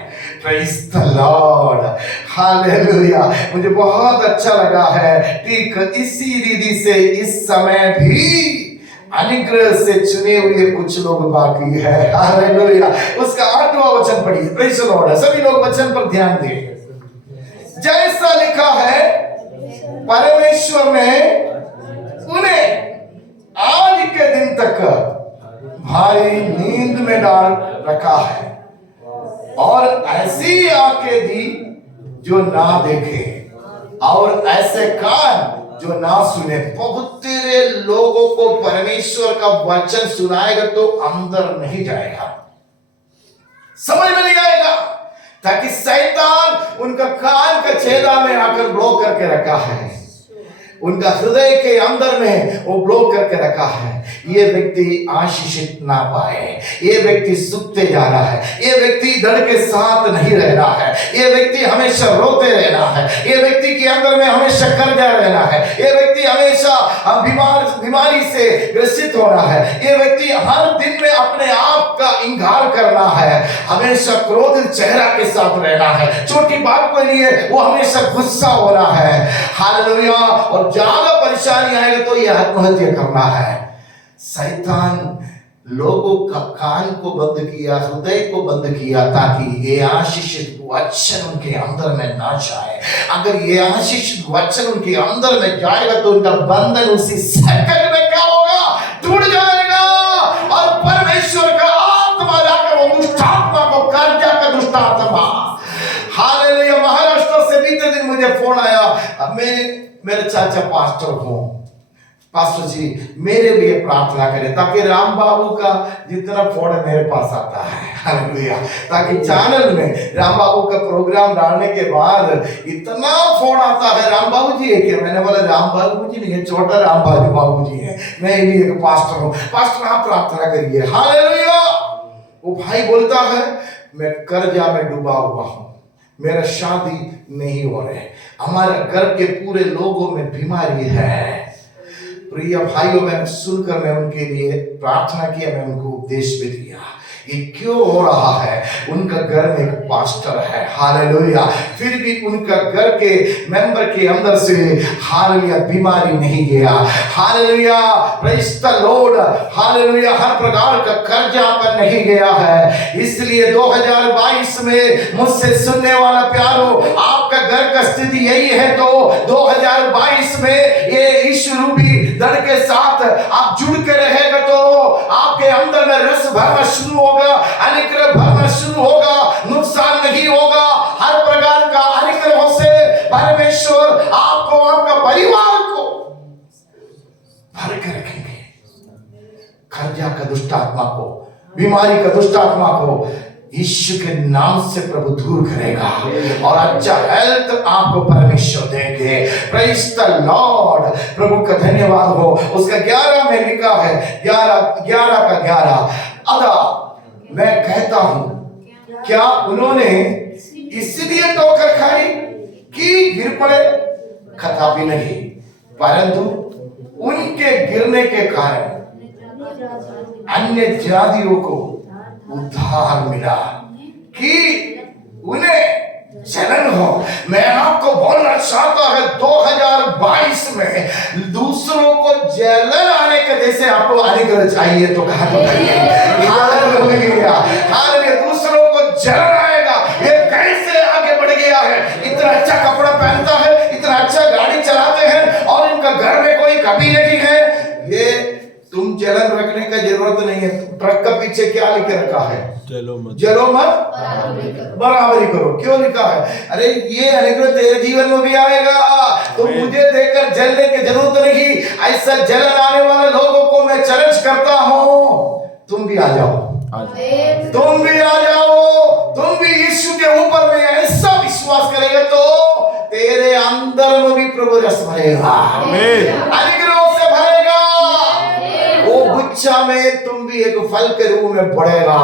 Praise the lord, hallelujah. मुझे बहुत अच्छा लगा है ठीक इसी रीति से इस समय भी अनुग्रह से चुने हुए कुछ लोग बाकी है। हालेलुया। उसका 8वां वचन पढ़िए। Praise the Lord. सभी लोग वचन पर ध्यान दें। जैसा लिखा है परमेश्वर ने उन्हें आज के दिन तक भारी नींद में डाल रखा है, और ऐसी आंखें दी जो ना देखे, और ऐसे कान जो ना सुने। बहुत तेरे लोगों को परमेश्वर का वचन सुनाएगा तो अंदर नहीं जाएगा, समझ में नहीं आएगा, ताकि शैतान उनका कान का छेदा में आकर ब्लॉक करके रखा है, उनका हृदय के अंदर में वो ब्लॉक करके रखा है। ये व्यक्ति आशीषित ना पाए, ये व्यक्ति सूखते जा रहा है, ये व्यक्ति धड़ के साथ नहीं रहना है, ये व्यक्ति हमेशा रोते रहना है, ये व्यक्ति के अंदर में हमेशा कर्जा रहना है, ये व्यक्ति हमेशा बीमारी से ग्रसित होना है, ये व्यक्ति हर दिन में अपने आप का इंकार करना है, हमेशा क्रोधित चेहरा के साथ रहना है, छोटी बात के लिए वो हमेशा गुस्सा होना है। हालेलुया। और ज्यादा परेशानी आएगा तो ये आत्महत्या करना है। शैतान लोगों का कान को बंद किया, हृदय को बंद किया, ताकि ये आशीषित वचन उनके अंदर में ना जाए। अगर ये आशीषित वचन उनके अंदर में जाएगा तो उनका बंधन उसी सेकंड में क्या होगा, टूट जाएगा, और परमेश्वर का आत्मा जाकर वो दुष्ट आत्मा को काट जाकर दुष्ट आत्मा। हालेलुया। महाराष्ट्र से बीते दिन मुझे फोन आया, अब मैं मेरे चाचा पास्टर हूँ, पास्टर जी मेरे लिए प्रार्थना करें, ताकि राम बाबू का जितना फोन मेरे पास आता है, हालेलुया, ताकि चैनल में राम बाबू का प्रोग्राम डालने के बाद इतना फोन आता है, राम बाबू जी है क्या? मैंने बोला राम बाबू जी नहीं है, छोटा राम बाबू जी है, मैं भी एक पास्टर हूँ, पास्टर आप प्रार्थना करिए। हालेलुया। वो भाई बोलता है मैं कर्जा में डूबा हुआ हूँ, मेरा शादी नहीं हो रहा है, हमारे घर के पूरे लोगों में बीमारी है, प्रिय भाइयों, मैंने सुनकर मैं उनके लिए प्रार्थना किया, मैं उनको उपदेश भी दिया। ये क्यों हो रहा है? उनका घर में एक पास्टर है, हालेलुया, फिर भी उनका घर के मेंबर के अंदर से हालेलुया बीमारी नहीं गया, hallelujah, praise the lord, hallelujah, हर प्रकार का कर्जा पर नहीं गया है। इसलिए 2022 में मुझसे सुनने वाला प्यारो, आपका घर का स्थिति यही है तो 2022 में ये ईश्वर रूपी दर के साथ आप जुड़ के रहेगा तो आपके अंदर में रस भरना शुरू होगा, अनुग्रह भरना शुरू होगा, नुकसान नहीं होगा। हर प्रकार का अनुग्रह से परमेश्वर आपको, आपका परिवार को भर के रखेंगे। कर्जा का दुष्ट आत्मा को, बीमारी का दुष्ट आत्मा को यीशु के नाम से प्रभु दूर करेगा और अच्छा हेल्थ आपको परमेश्वर देंगे। प्रेज़ द लॉर्ड, प्रभु का धन्यवाद हो। उसका 11 में लिखा है, 11 का 11, अदा मैं कहता हूं, क्या उन्होंने इसलिए ठोकर खाई कि गिर पड़े? कदापि नहीं, परंतु उनके गिरने के कारण अन्य जातियों को उद्धार मिला कि उन्हें जलन हो। मैं आपको बोलना चाहता है 2022 में दूसरों को जलन आने के जैसे आपको अनुग्रह चाहिए तो कहा तो हालेलुया, हालेलुया, दूसरों को जलन आएगा। ये कैसे आगे बढ़ गया है? इतना अच्छा कपड़ा पहनता है, इतना अच्छा गाड़ी चलाते हैं और इनका घर में कोई कमी नहीं है। ये तुम जलन रखने का जरूरत नहीं है। ट्रक का पीछे क्या लिखे रखा है? जलो मत बराबरी करो। क्यों लिखा है? अरे ये अनुग्रह तेरे जीवन में भी आएगा, तो मुझे देखकर जलने की जरूरत नहीं। ऐसा जलन आने वाले लोगों को मैं चैलेंज करता हूँ, तुम भी आ जाओ, तुम भी आ जाओ। तुम भी यीशु के ऊपर में ऐसा विश्वास करेगा तो तेरे अंदर में भी प्रभु रस भरेगा, अनुग्रह से भरेगा। वो गुच्छा में तुम भी एक फल के रूप में बढ़ेगा।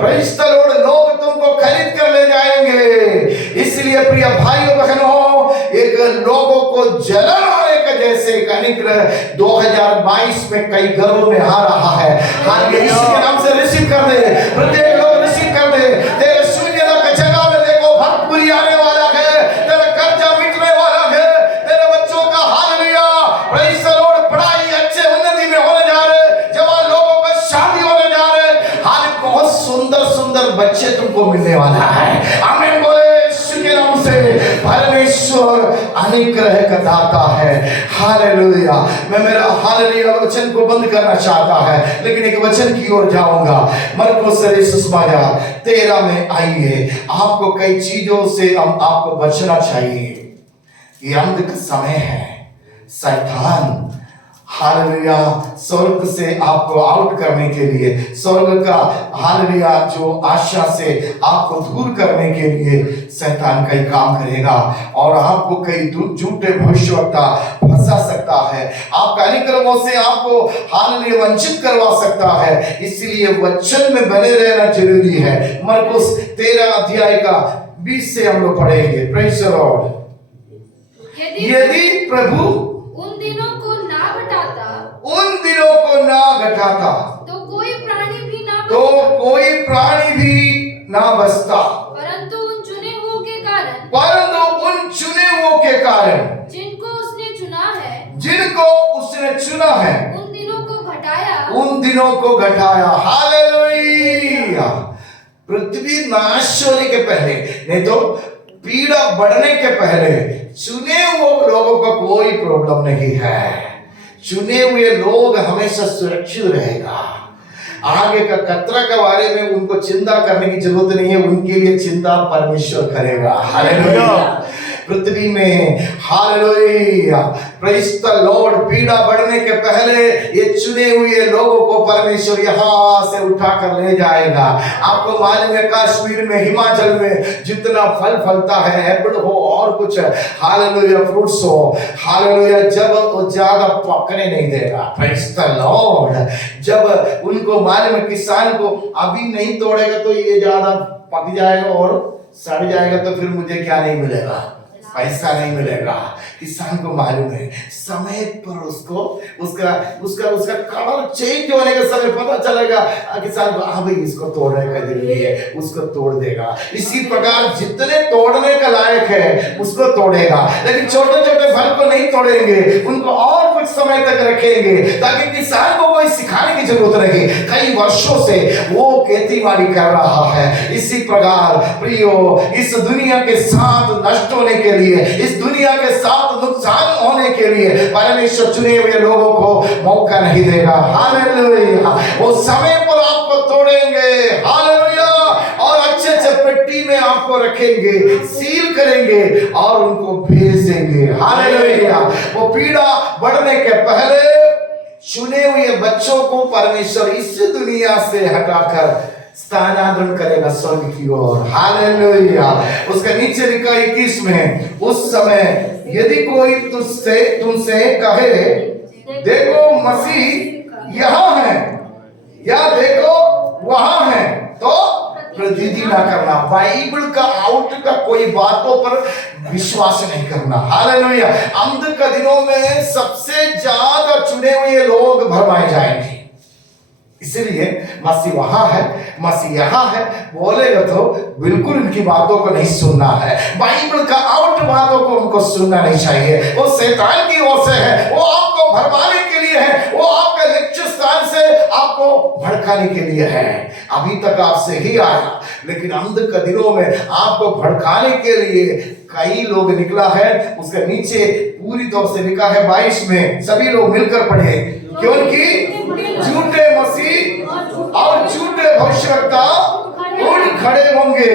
प्रेज़ द लॉर्ड, लोग तुमको खरीद कर ले जाएंगे। इसलिए प्रिय भाइयों बहनों, एक लोगों को जलन आने का जैसे एक अनुग्रह 2022 में कई घरों में आ रहा है। हालेलुया, यीशु के नाम से रिसीव कर दे, प्रत्येक लोग रिसीव कर दे। तेरे शून्यता का जगह में देखो भरपूरी आने वाला है, तेरा कर्जा मिटने वाला है, तेरे बच्चों का हालेलुया, प्रेज़ द लॉर्ड, पढ़ाई अच्छे उन्नति में होने जा रहे, जवान लोगों का शादी होने जा रहे, हाल बहुत सुंदर सुंदर बच्चे तुमको मिलने वाला है। आमीन बोले यीशु के नाम से। परमेश्वर अनुग्रह का दाता है, हालेलुया। मैं मेरा हालेलुया वचन को बंद करना चाहता है, लेकिन एक वचन की ओर जाऊंगा। मरकुस सुसमाचार 13 में आइए। आपको कई चीजों से आपको बचना चाहिए। ये अंत का समय है, शैतान हालेलुया स्वर्ग से आपको आउट करने के लिए, स्वर्ग का हालेलुया जो आशा से आपको दूर करने के लिए शैतान कई काम करेगा और आपको कई झूठे भविष्यवक्ता फंसा सकता है, आपका अनुग्रहों से आपको हालेलुया वंचित करवा सकता है। इसलिए वचन में बने रहना जरूरी है। मरकुस 13 अध्याय का 20 से हम लोग पढ़ेंगे। Praise the Lord. यदि प्रभु उन दिनों को ना घटाता तो कोई प्राणी भी ना बचता, परंतु उन चुने हुओं के कारण जिनको उसने चुना है उन दिनों को घटाया। हालेलुया। पृथ्वी नाश होने के पहले, नहीं तो पीड़ा बढ़ने के पहले चुने हुए लोगों का कोई प्रॉब्लम नहीं है। चुने हुए लोग हमेशा सुरक्षित रहेगा। आगे का खतरा के बारे में उनको चिंता करने की जरूरत नहीं है, उनके लिए चिंता परमेश्वर करेगा। हालेलुया। पृथ्वी में हालेलुया, प्रेज़ द लॉर्ड, पीड़ा बढ़ने के पहले ये चुने हुए लोगों को परमेश्वर यहाँ से उठाकर ले जाएगा। आपको मालूम है कश्मीर में, हिमाचल में जितना फल फलता है, एप्पल हो और कुछ हालेलुया फ्रूट्स हो, हालेलुया, जब वो ज्यादा पकने नहीं देगा। Praise the Lord. जब उनको मालूम है किसान को अभी नहीं तोड़ेगा तो ये ज्यादा पक जाएगा और सड़ जाएगा, तो फिर मुझे क्या नहीं मिलेगा, पैसा नहीं मिलेगा। किसान को मालूम है समय पर उसको उसका उसका उसका कलर चेंज होने का समय पता चलेगा। किसान को हाँ भाई इसको तोड़ने का जरूरी है, उसको तोड़ देगा। इसी प्रकार जितने तोड़ने का लायक है उसको तोड़ेगा, लेकिन छोटे छोटे फल को नहीं तोड़ेंगे, उनको और कुछ समय तक रखेंगे ताकि किसान को कोई सिखाने की जरूरत नहीं। कई वर्षों से वो खेती-बाड़ी कर रहा है। इसी प्रकार प्रियो, इस दुनिया के साथ नष्ट होने के लिए, इस दुनिया के साथ नुकसान होने के लिए परमेश्वर चुने हुए लोगों को मौका नहीं देगा। हालेलुया। वो समय पर आपको तोड़ेंगे। हालेलुया। और अच्छे अच्छे पेटी में आपको रखेंगे, सील करेंगे और उनको भेज देंगे। हालेलुया। वो पीड़ा बढ़ने के पहले चुने हुए बच्चों को परमेश्वर इस दुनिया से हटाकर स्थानांतरण करेगा स्वर्ग की ओर। हालेलुया। उसका नीचे लिखा 21 में, उस समय यदि कोई तुमसे कहे देखो मसीह यहाँ है या देखो वहां है, तो प्रतिदिन ना करना। बाइबल का आउट का कोई बातों पर विश्वास नहीं करना। हालेलुया। अंत के दिनों में सबसे ज्यादा चुने हुए लोग भरमाए जाएंगे। इसलिए मसीह वहां है, मसीह यहाँ है बोलेगा तो बिल्कुल इनकी बातों को नहीं सुनना है। बाइबल का आउट बातों को उनको सुनना नहीं चाहिए। वो शैतान की ओर से है, वो आपको भरमाने के लिए है, वो आपके लक्ष्य स्थान से आपको भड़काने के लिए है। अभी तक आपसे ही आया, लेकिन अंत के दिनों में आपको भड़काने के लिए कई लोग निकला है। उसके नीचे पूरी तौर से लिखा है 22 में, सभी लोग मिलकर पढ़े, क्योंकि झूठे मसीह और झूठे भविष्यवक्ता उठ खड़े होंगे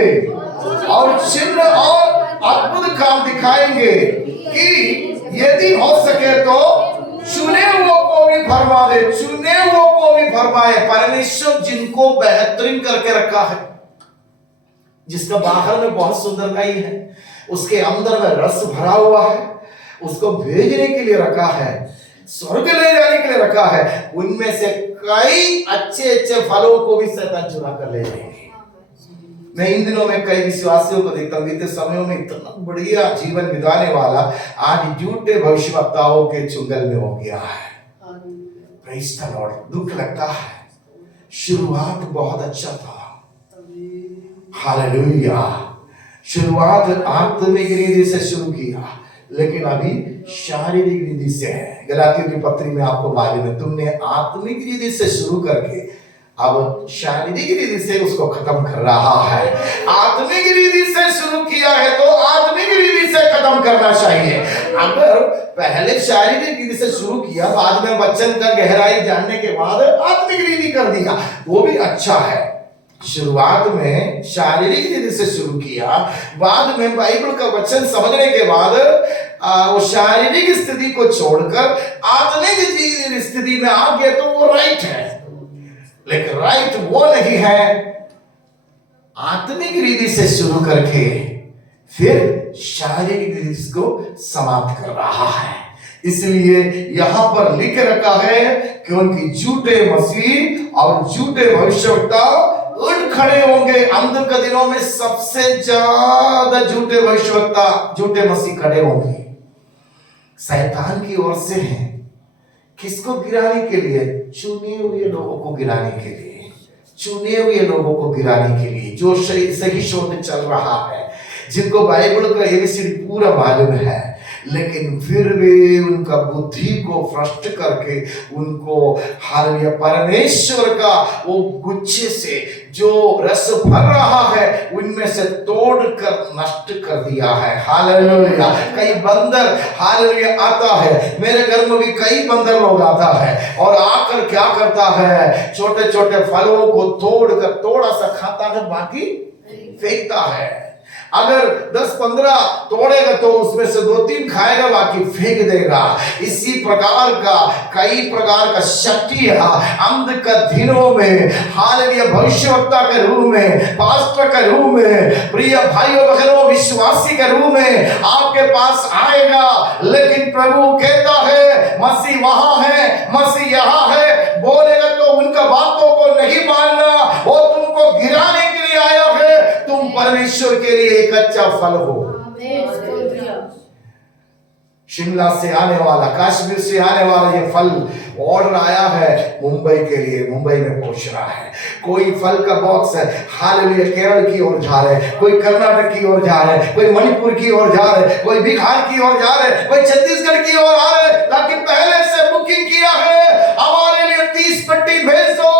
और चिन्ह और अद्भुत काम दिखाएंगे कि यदि हो सके तो चुने हुओं को भी भरमा दे। चुने हुओं को भी भरमाए। परमेश्वर जिनको बेहतरीन करके रखा है, जिसका बाहर में बहुत सुंदरताई है, उसके अंदर में रस भरा हुआ है, उसको भेजने के लिए रखा है, स्वर्ग ले जाने के लिए रखा है, उनमें से कई अच्छे अच्छे फलों को भी शैतान चुरा कर ले जाएंगे। मैं इन दिनों में कई विश्वासियों को देखता हूँ, बीते समयों में इतना बढ़िया जीवन बिताने वाला आज झूठे भविष्यवक्ताओं के चुंगल में हो गया है। Praise the Lord. दुख लगता है, शुरुआत बहुत अच्छा था। हालेलुया। शुरुआत आत्मिक रीति से शुरू किया, लेकिन अभी शारीरिक रीति से है। गलातियों की पत्री में आपको मालूम है, तुमने आत्मिक रीति से शुरू करके अब शारीरिक रीति से उसको खत्म कर रहा है। आत्मिक रीति से शुरू किया है तो आत्मिक रीति से खत्म करना चाहिए। अगर पहले शारीरिक रीति से शुरू किया, बाद में वचन का गहराई जानने के बाद आत्मिक रीति कर दिया, वो भी अच्छा है। शुरुआत में शारीरिक रीति से शुरू किया, बाद में बाइबल का वचन समझने के बाद वो शारीरिक स्थिति को छोड़कर आत्मिक स्थिति में आ गए, तो वो राइट है। लेकिन राइट वो नहीं है आत्मिक रीति से शुरू करके फिर शारीरिक रीति को समाप्त कर रहा है। इसलिए यहां पर लिख रखा है, क्योंकि झूठे मसीह और झूठे भविष्यवक्ता उठ खड़े होंगे। अंत के दिनों में सबसे ज्यादा झूठे भविष्यवक्ता, झूठे मसीह खड़े होंगे। शैतान की ओर से हैं। किसको गिराने के लिए? चुने हुए लोगों को गिराने के लिए, चुने हुए लोगों को गिराने के लिए, जो सही शोध चल रहा है, जिनको बाइबल का एबीसीडी पूरा मालूम है, लेकिन फिर भी उनका बुद्धि को भ्रष्ट करके उनको हालेलुया परमेश्वर का वो गुच्छे से जो रस भर रहा है उनमें से तोड़ कर नष्ट कर दिया है। हालेलुया। कई बंदर हालेलुया आता है, मेरे घर में भी कई बंदर लोग आता है और आकर क्या करता है, छोटे छोटे फलों को तोड़कर थोड़ा सा खाता है, बाकी फेंकता है। अगर 10-15 तोड़ेगा तो उसमें से 2-3 खाएगा, बाकी फेंक देगा। इसी प्रकार का कई प्रकार का शक्ति अंत के दिनों में हालेलुया भविष्यवक्ता के रूप में, पास्टर के रूप में, प्रिय भाइयों बहनों विश्वासी के रूप में आपके पास आएगा। लेकिन प्रभु कहता है मसीह वहां है, मसीह यहाँ है बोलेगा तो उनका बातों को नहीं मानना। वो तुमको गिराने के लिए आया है, तुम परमेश्वर के लिए एक अच्छा फल हो। शिमला से आने वाला, कश्मीर से आने वाला ये फल ऑर्डर आया है मुंबई के लिए, मुंबई में पहुंच रहा है। कोई फल का बॉक्स है हालेलुया केरल की ओर जा रहे हैं, कोई कर्नाटक की ओर जा रहे हैं, कोई मणिपुर की ओर जा रहे हैं, कोई बिहार की ओर जा रहे हैं, कोई छत्तीसगढ़ की ओर आ रहे हैं, ताकि पहले से बुकिंग किया है हमारे लिए 30 पट्टी भेज दो।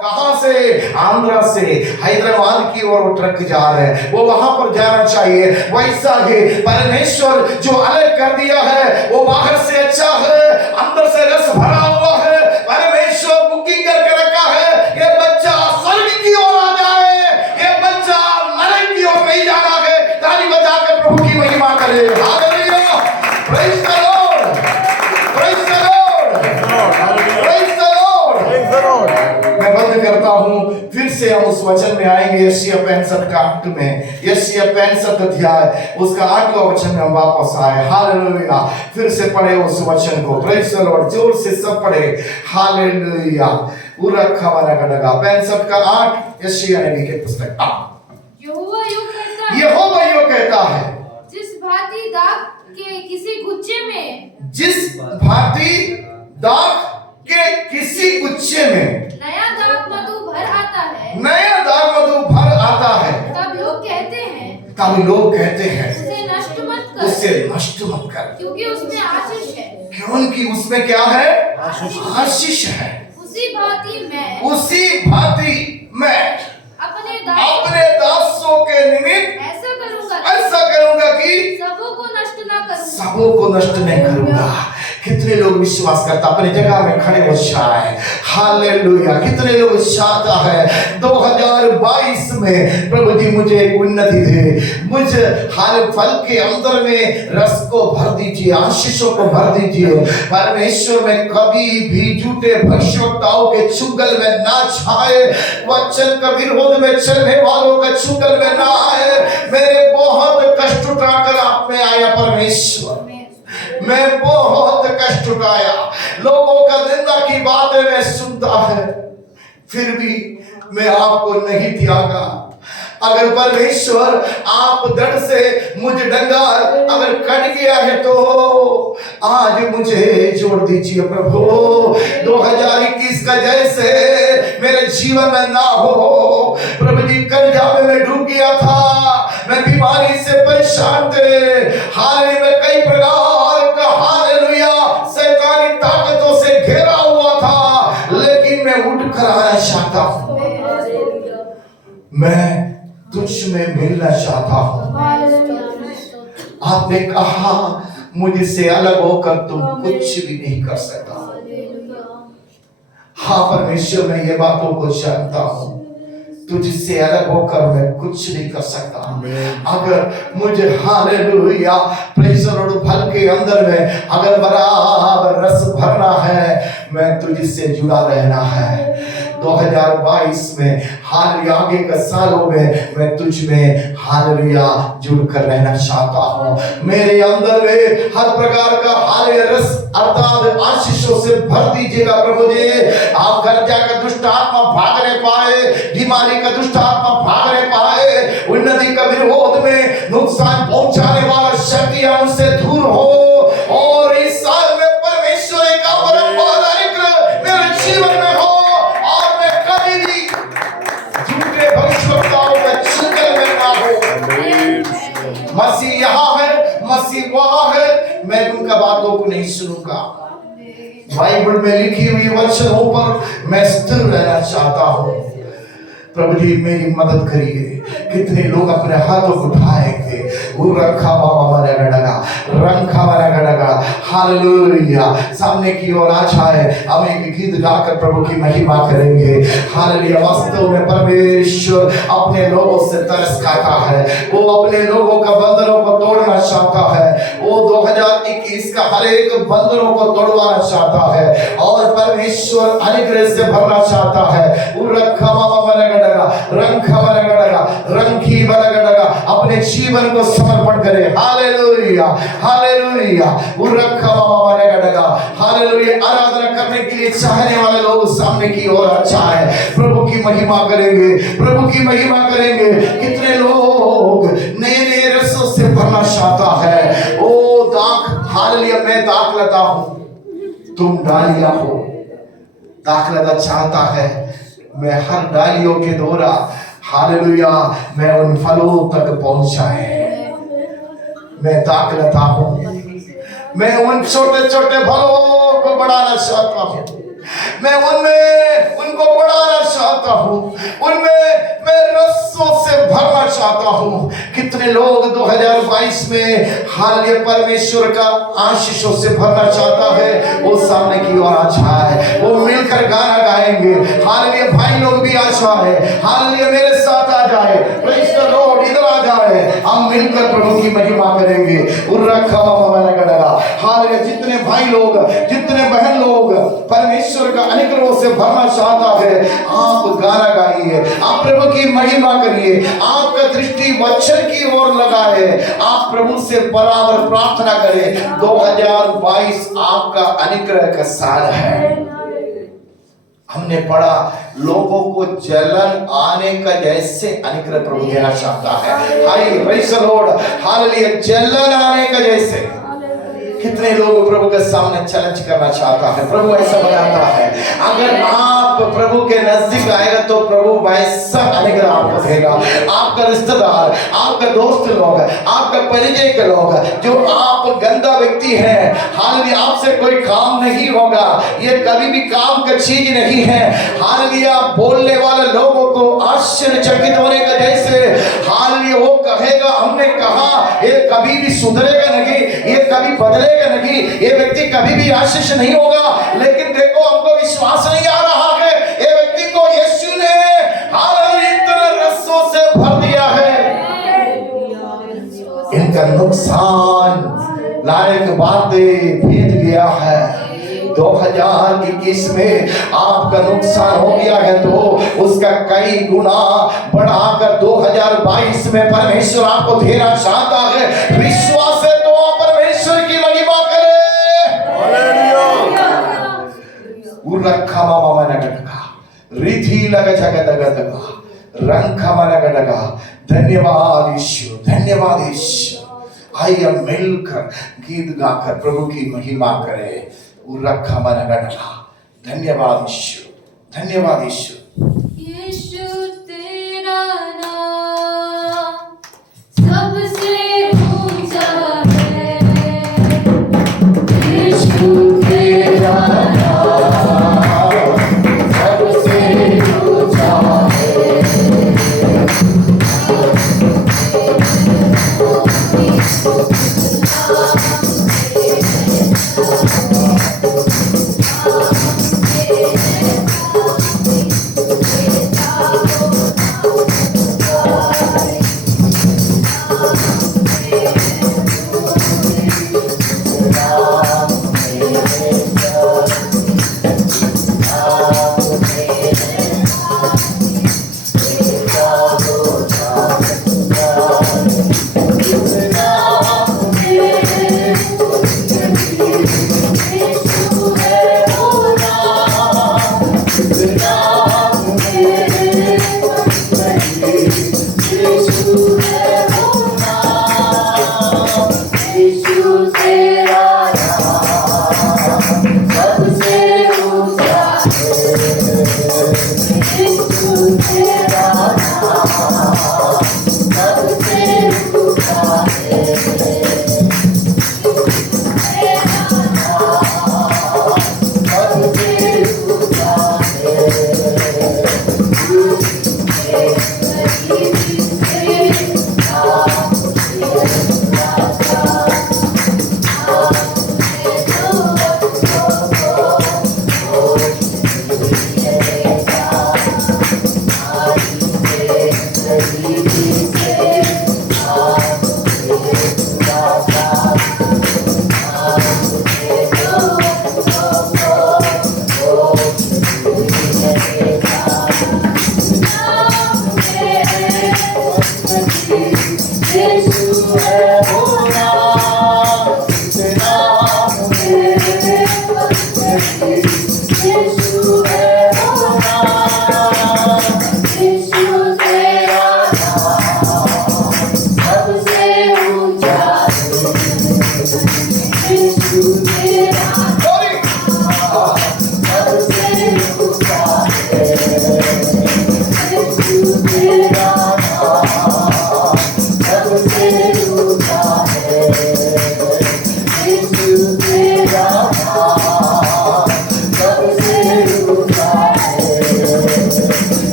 कहां से? आंध्रा से हैदराबाद की ओर ट्रक जा रहे हैं, वो वहां पर जाना चाहिए। वैसा ही परमेश्वर जो अलग कर दिया है वो बाहर से अच्छा है, अंदर से रस भरा हुआ है। परमेश्वर बुकिंग करके रखा है, ये बच्चा स्वर्ग की ओर आ जाए, ये बच्चा नरक की ओर नहीं जाना है। ताली बजा के प्रभु की महिमा करे। Hallelujah, praise the Lord, praise the Lord, praise the Lord. मैं बंद करता हूं, फिर से हम उस वचन में आएंगे यशायाह 65 का 8 में, यशायाह 65 अध्याय उसका 8वां वचन में हम वापस आए। हालेलुया, फिर से पढ़े उस वचन को, प्रेज द लॉर्ड, जोर से सब पढ़े। हालेलुया, पूरा खबरा का 65 का 8 यशायाह नबी के पुस्तक। यहोवा यूं कहता है, जिस भांति दाख के किसी गुच्छे में, जिस भांति दाख के किसी गुच्छे में नया दाख मधु भर आता है, नया दाख मधु भर आता है, तब लोग कहते हैं, तब लोग कहते हैं उसे नष्ट मत कर, उसे नष्ट मत कर, क्योंकि उसमें आशीष है। क्योंकि उसमें क्या है? आशीष है। उसी भांति मैं, उसी भांति मैं अपने दासों के निमित्त ऐसा करूंगा कि सबों को नष्ट ना करूंगा, सबों को नष्ट नहीं करूंगा। कितने लोग विश्वास करता अपनी जगह में खड़े हो जाए। हालेलुया, कितने लोग चाहता है 2022 में प्रभु जी मुझे एक उन्नति दे, मुझे हाल फल के अंदर में रस को भर दीजिए, आशीषों को भर दीजिए। परमेश्वर में कभी भी झूठे भविष्यवक्ताओं के चुंगल में ना छाए, वचन का विरोध में चलने वालों का चुंगल में ना आए। मेरे बहुत कष्ट उठाकर आप में आया परमेश्वर, मैं बहुत कष्ट उठाया, लोगों का निंदा की बातें मैं सुनता है, फिर भी मैं आपको नहीं त्यागा। अगर परमेश्वर आप दर्द से मुझे डंगा अगर कट गया है तो आज मुझे जोड़ दीजिए प्रभु। 2021 का जैसे मेरे जीवन में ना हो प्रभु जी। कर्जा में मैं डूब गया था, मैं बीमारी से परेशान थे, हाल में कई प्रकार का हालेलुया शैतानी ताकतों से घेरा हुआ था, लेकिन मैं उठ कर आना चाहता हूँ, मैं तुझ में मिलना चाहता हूँ। आपने कहा मुझसे अलग होकर तुम कुछ भी नहीं कर सकता। हाँ परमेश्वर, मैं ये बातों को जानता हूँ, तुझसे अलग होकर मैं कुछ नहीं कर सकता। अगर मुझे हालेलुया प्रेज़ द लॉर्ड फल के अंदर में अगर बराबर रस भरना है, मैं तुझसे जुड़ा रहना है। 2022 में हालेलुया आगे के सालों में मैं तुझ में हालेलुया जुड़ कर रहना चाहता हूँ। मेरे अंदर में हर प्रकार का हालेलुया रस अर्थात आशीषों से भर दीजिएगा प्रभु जी। आप कर्जा का दुष्ट आत्मा भाग नहीं पाए, बीमारी का दुष्ट आत्मा भाग नहीं पाए, उन्नति का विरोध में नुकसान पहुंचाने वाला शक्तियां उनसे दूर हो, और इस साल में परमेश्वर का परम मेरे जीवन में हो, और मैं कभी भी झूठे भविष्यवक्ताओं के चंगुल में ना हो। मसीह यहाँ है, मसीह वहाँ है, मैं उनका बातों को नहीं सुनूंगा। बाइबल में लिखी हुई वचनों पर मैं स्थिर रहना चाहता हूँ। प्रभु जी मेरी मदद करिए। कितने लोग अपने हाथों को उठाएंगे, वो रखा बाबा डगा रंखा डगा हालेलुया। सामने की ओर आ जाए, हम एक गीत गाकर प्रभु की महिमा करेंगे। हालेलुया। वास्तव में परमेश्वर अपने लोगों से तरस खाता है, वो अपने लोगों का बंधनों को तोड़ना चाहता है, वो 2021 का हर एक बंधनों को तोड़वाना चाहता है, और परमेश्वर अनुग्रह से भरना चाहता है। वो रखा बाबा रंखी बरगडगा अपने जीवन को समर्पण करे। Hallelujah hallelujah. वो रखा बाबा बरगडगा हालेलुया। आराधना करने के लिए चाहने वाले लोग सामने की ओर अच्छा है, प्रभु की महिमा करेंगे, प्रभु की महिमा करेंगे। कितने लोग नए नए रसों से भरना चाहता है, ओ दाख हालेलुया तुम डालियां हो। दाखलता चाहता है मैं हर डालियों के द्वारा हालेलुया मैं उन फलों तक पहुंचाए। मैं दाखलता हूं, मैं उन छोटे छोटे फलों को बढ़ाना चाहता हूं, मैं उनमें उनको बढ़ाना चाहता हूं, उनमें मैं रसों से भरना चाहता हूं। कितने लोग 2022 में हालेलुया परमेश्वर का आशीषों से भरना चाहता है, वो सामने की ओर आ जाए, वो मिलकर गाना गाएंगे। हालेलुया भाई लोग भी आ जाए, हालेलुया मेरे साथ आ जाए, प्रेज़ द लॉर्ड इधर आ जाए, हम मिलकर प्रभु की महिमा करेंगे। हालेलुया जितने भाई लोग जितने बहन लोग परमेश्वर का अनुग्रह से भरना चाहता है, आप गाना गाइए, आप प्रभु की महिमा करिए, आपका दृष्टि वचन की ओर लगाए, आप प्रभु से बराबर प्रार्थना करें। 2022 आपका अनुग्रह का साल है। हमने पढ़ा लोगों को जलन आने का जैसे अनुग्रह प्रभु देना चाहता है। हाय प्रेज़ द लॉर्ड, हालेलुया जलन आने का जैसे। कितने लोग प्रभु के सामने चैलेंज करना चाहता है, प्रभु ऐसा बनाता है। अगर आप प्रभु के नजदीक आएगा तो प्रभु वैसा अनुग्रह आपको देगा। आपका रिश्तेदार, आपका दोस्त लोग, आपका परिचय के लोग जो आप गंदा व्यक्ति है, हालेलुया आपसे कोई काम नहीं होगा, ये कभी भी काम का चीज नहीं है। हालेलुया बोलने वाले लोगों को आश्चर्यचकित होने का जैसे, हालेलुया वो कहेगा हमने कहा ये कभी भी सुधरेगा नहीं, ये कभी बदलेगा नहीं, ये व्यक्ति कभी भी आशीष नहीं होगा। लेकिन देखो हमको विश्वास नहीं आ रहा है, ये व्यक्ति को यीशु ने हालेलुया इतने रसों से भर दिया है। इनका नुकसान लायक बातें बीत गया है। 2021 में आपका नुकसान हो गया है तो उसका कई गुना बढ़ाकर 2022 में परमेश्वर आपको देना चाहता है। विश्वास है तो आप परमेश्वर की महिमा करें। उरखा मामा नगटका रिधि लग जगदगदगा रंखा मनगडगा। धन्यवाद यीशु, धन्यवाद यीशु। आइए मिलकर गीत गाकर प्रभु की महिमा करें। उरखा मनगडगा। धन्यवाद यीशु, धन्यवाद यीशु। यीशु तेरा नाम सबसे ऊंचा है। यीशु तेरा नाम सबसे ऊंचा है।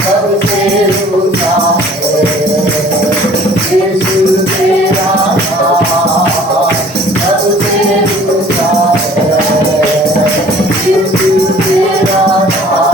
सबसे ऊंचा है यीशु तेरा नाम सबसे ऊंचा है यीशु तेरा नाम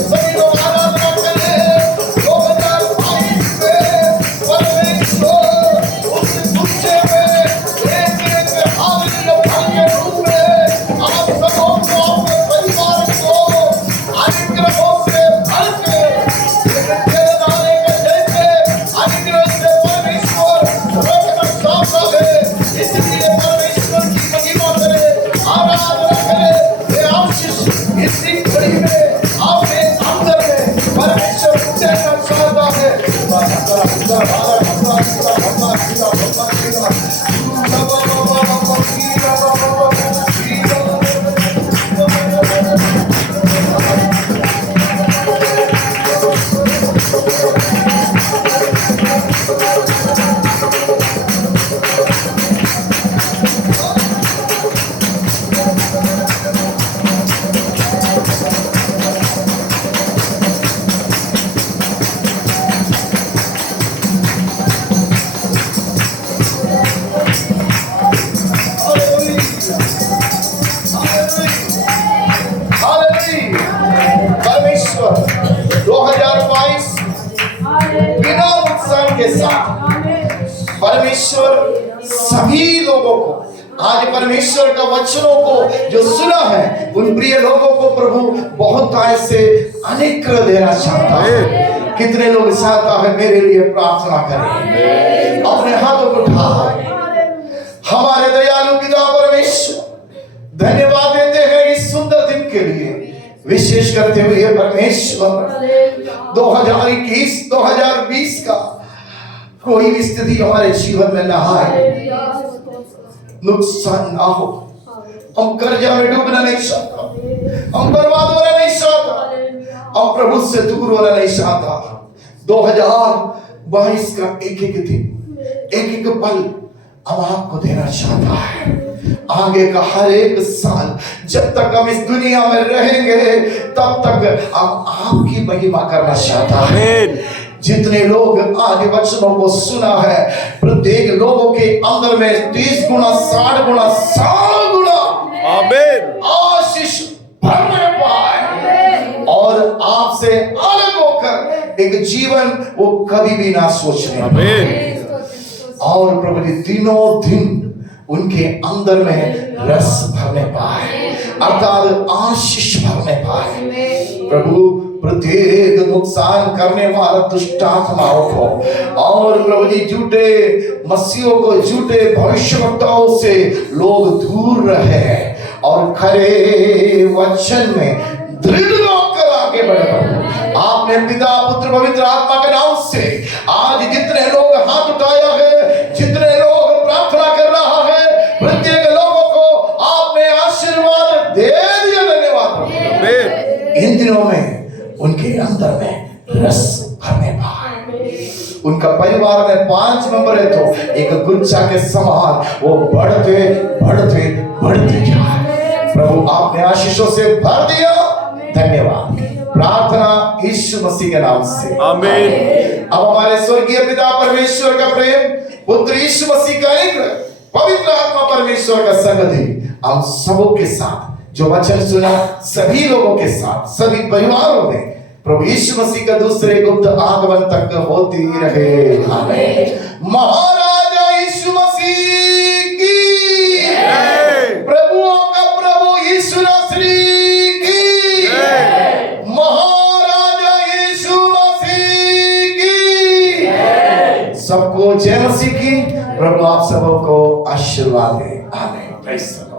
सभी लोग आराधना करें। 2022 में परमेश्वर उस गुच्छे में एक हालेलुया फल के रूप में आप सबों को अपने परिवार को अनुग्रहों से भर के देवदाने के जैसे अनुग्रह से परमेश्वर रखना चाहता है। इसलिए परमेश्वर की महिमा करें, आराधना करें। ये आशीष इसी घड़ी में आपके अंदर में परमेश्वर देना चाहता है। परमेश्वर 2022 बिना नुकसान के साथ परमेश्वर सभी लोगों को आज परमेश्वर का वचनों को जो सुना है उन प्रिय लोगों को प्रभु बहुत आय से अनेक देना चाहता है। कितने लोग चाहता है मेरे लिए प्रार्थना करें, अपने हाथों को उठाओ। हमारे दयालु पिता परमेश्वर धन्यवाद देते हैं इस सुंदर दिन के लिए, विशेष करते हुए परमेश्वर 2021-2020 का कोई भी स्थिति हमारे जीवन में ना आए, नुकसान ना हो। हम कर्जा में डूबना नहीं चाहता, हम बर्बाद होना नहीं चाहता, हम प्रभु से दूर होना नहीं चाहता। 2022 का एक एक दिन, एक एक पल हम आपको देना चाहता है। आगे का हर एक साल जब तक हम इस दुनिया में रहेंगे तब तक हम आपकी महिमा करना चाहता है। जितने लोग आज वचनों को सुना है, प्रत्येक लोगों के अंदर में 30 गुना 60 गुना 100 गुना आमीन आशीष भरने पाए और आपसे अलग होकर एक जीवन वो कभी भी ना सोचने पाए। और प्रभु जी दिनों दिन उनके अंदर में रस भरने पाए, अर्थात आशीष भरने पाए। प्रभु प्रत्येक नुकसान करने वाला दुष्ट आत्माओं को और प्रभु जी झूठे मसीहों को, झूठे भविष्यवक्ताओं से लोग दूर रहे और खरे वचन में दृढ़ होकर आगे बढ़े। आपने पिता पुत्र पवित्र आत्मा के नाम से आज जितने लोग हाथ उठाया है, जितने लोग प्रार्थना कर रहा है, प्रत्येक लोगों को आपने आशीर्वाद दे दिया। धन्यवाद। इन दिनों में उनके अंदर में रस भरने पाए। उनका परिवार में 5 मेंबर है तो एक गुच्छा के समान वो बढ़ते बढ़ते बढ़ते जाए। प्रभु आपने आशीषों से भर दिया, धन्यवाद। प्रार्थना यीशु मसीह के नाम से आमीन। अब हमारे स्वर्गीय पिता परमेश्वर का प्रेम, पुत्र यीशु मसीह का अनुग्रह, पवित्र आत्मा परमेश्वर का संगति हम सबों के साथ, जो वचन सुना सभी लोगों के साथ, सभी परिवारों में प्रभु यीशु मसीह का दूसरे गुप्त आगमन तक होती रहे। आमीन। महाराजा यीशु मसीह की, प्रभुओं का प्रभु यीशु नासरी की, महाराजा यीशु मसीह की। सबको जय मसीह की। प्रभु आप सबको आशीर्वाद दे। आमीन। Praise the Lord.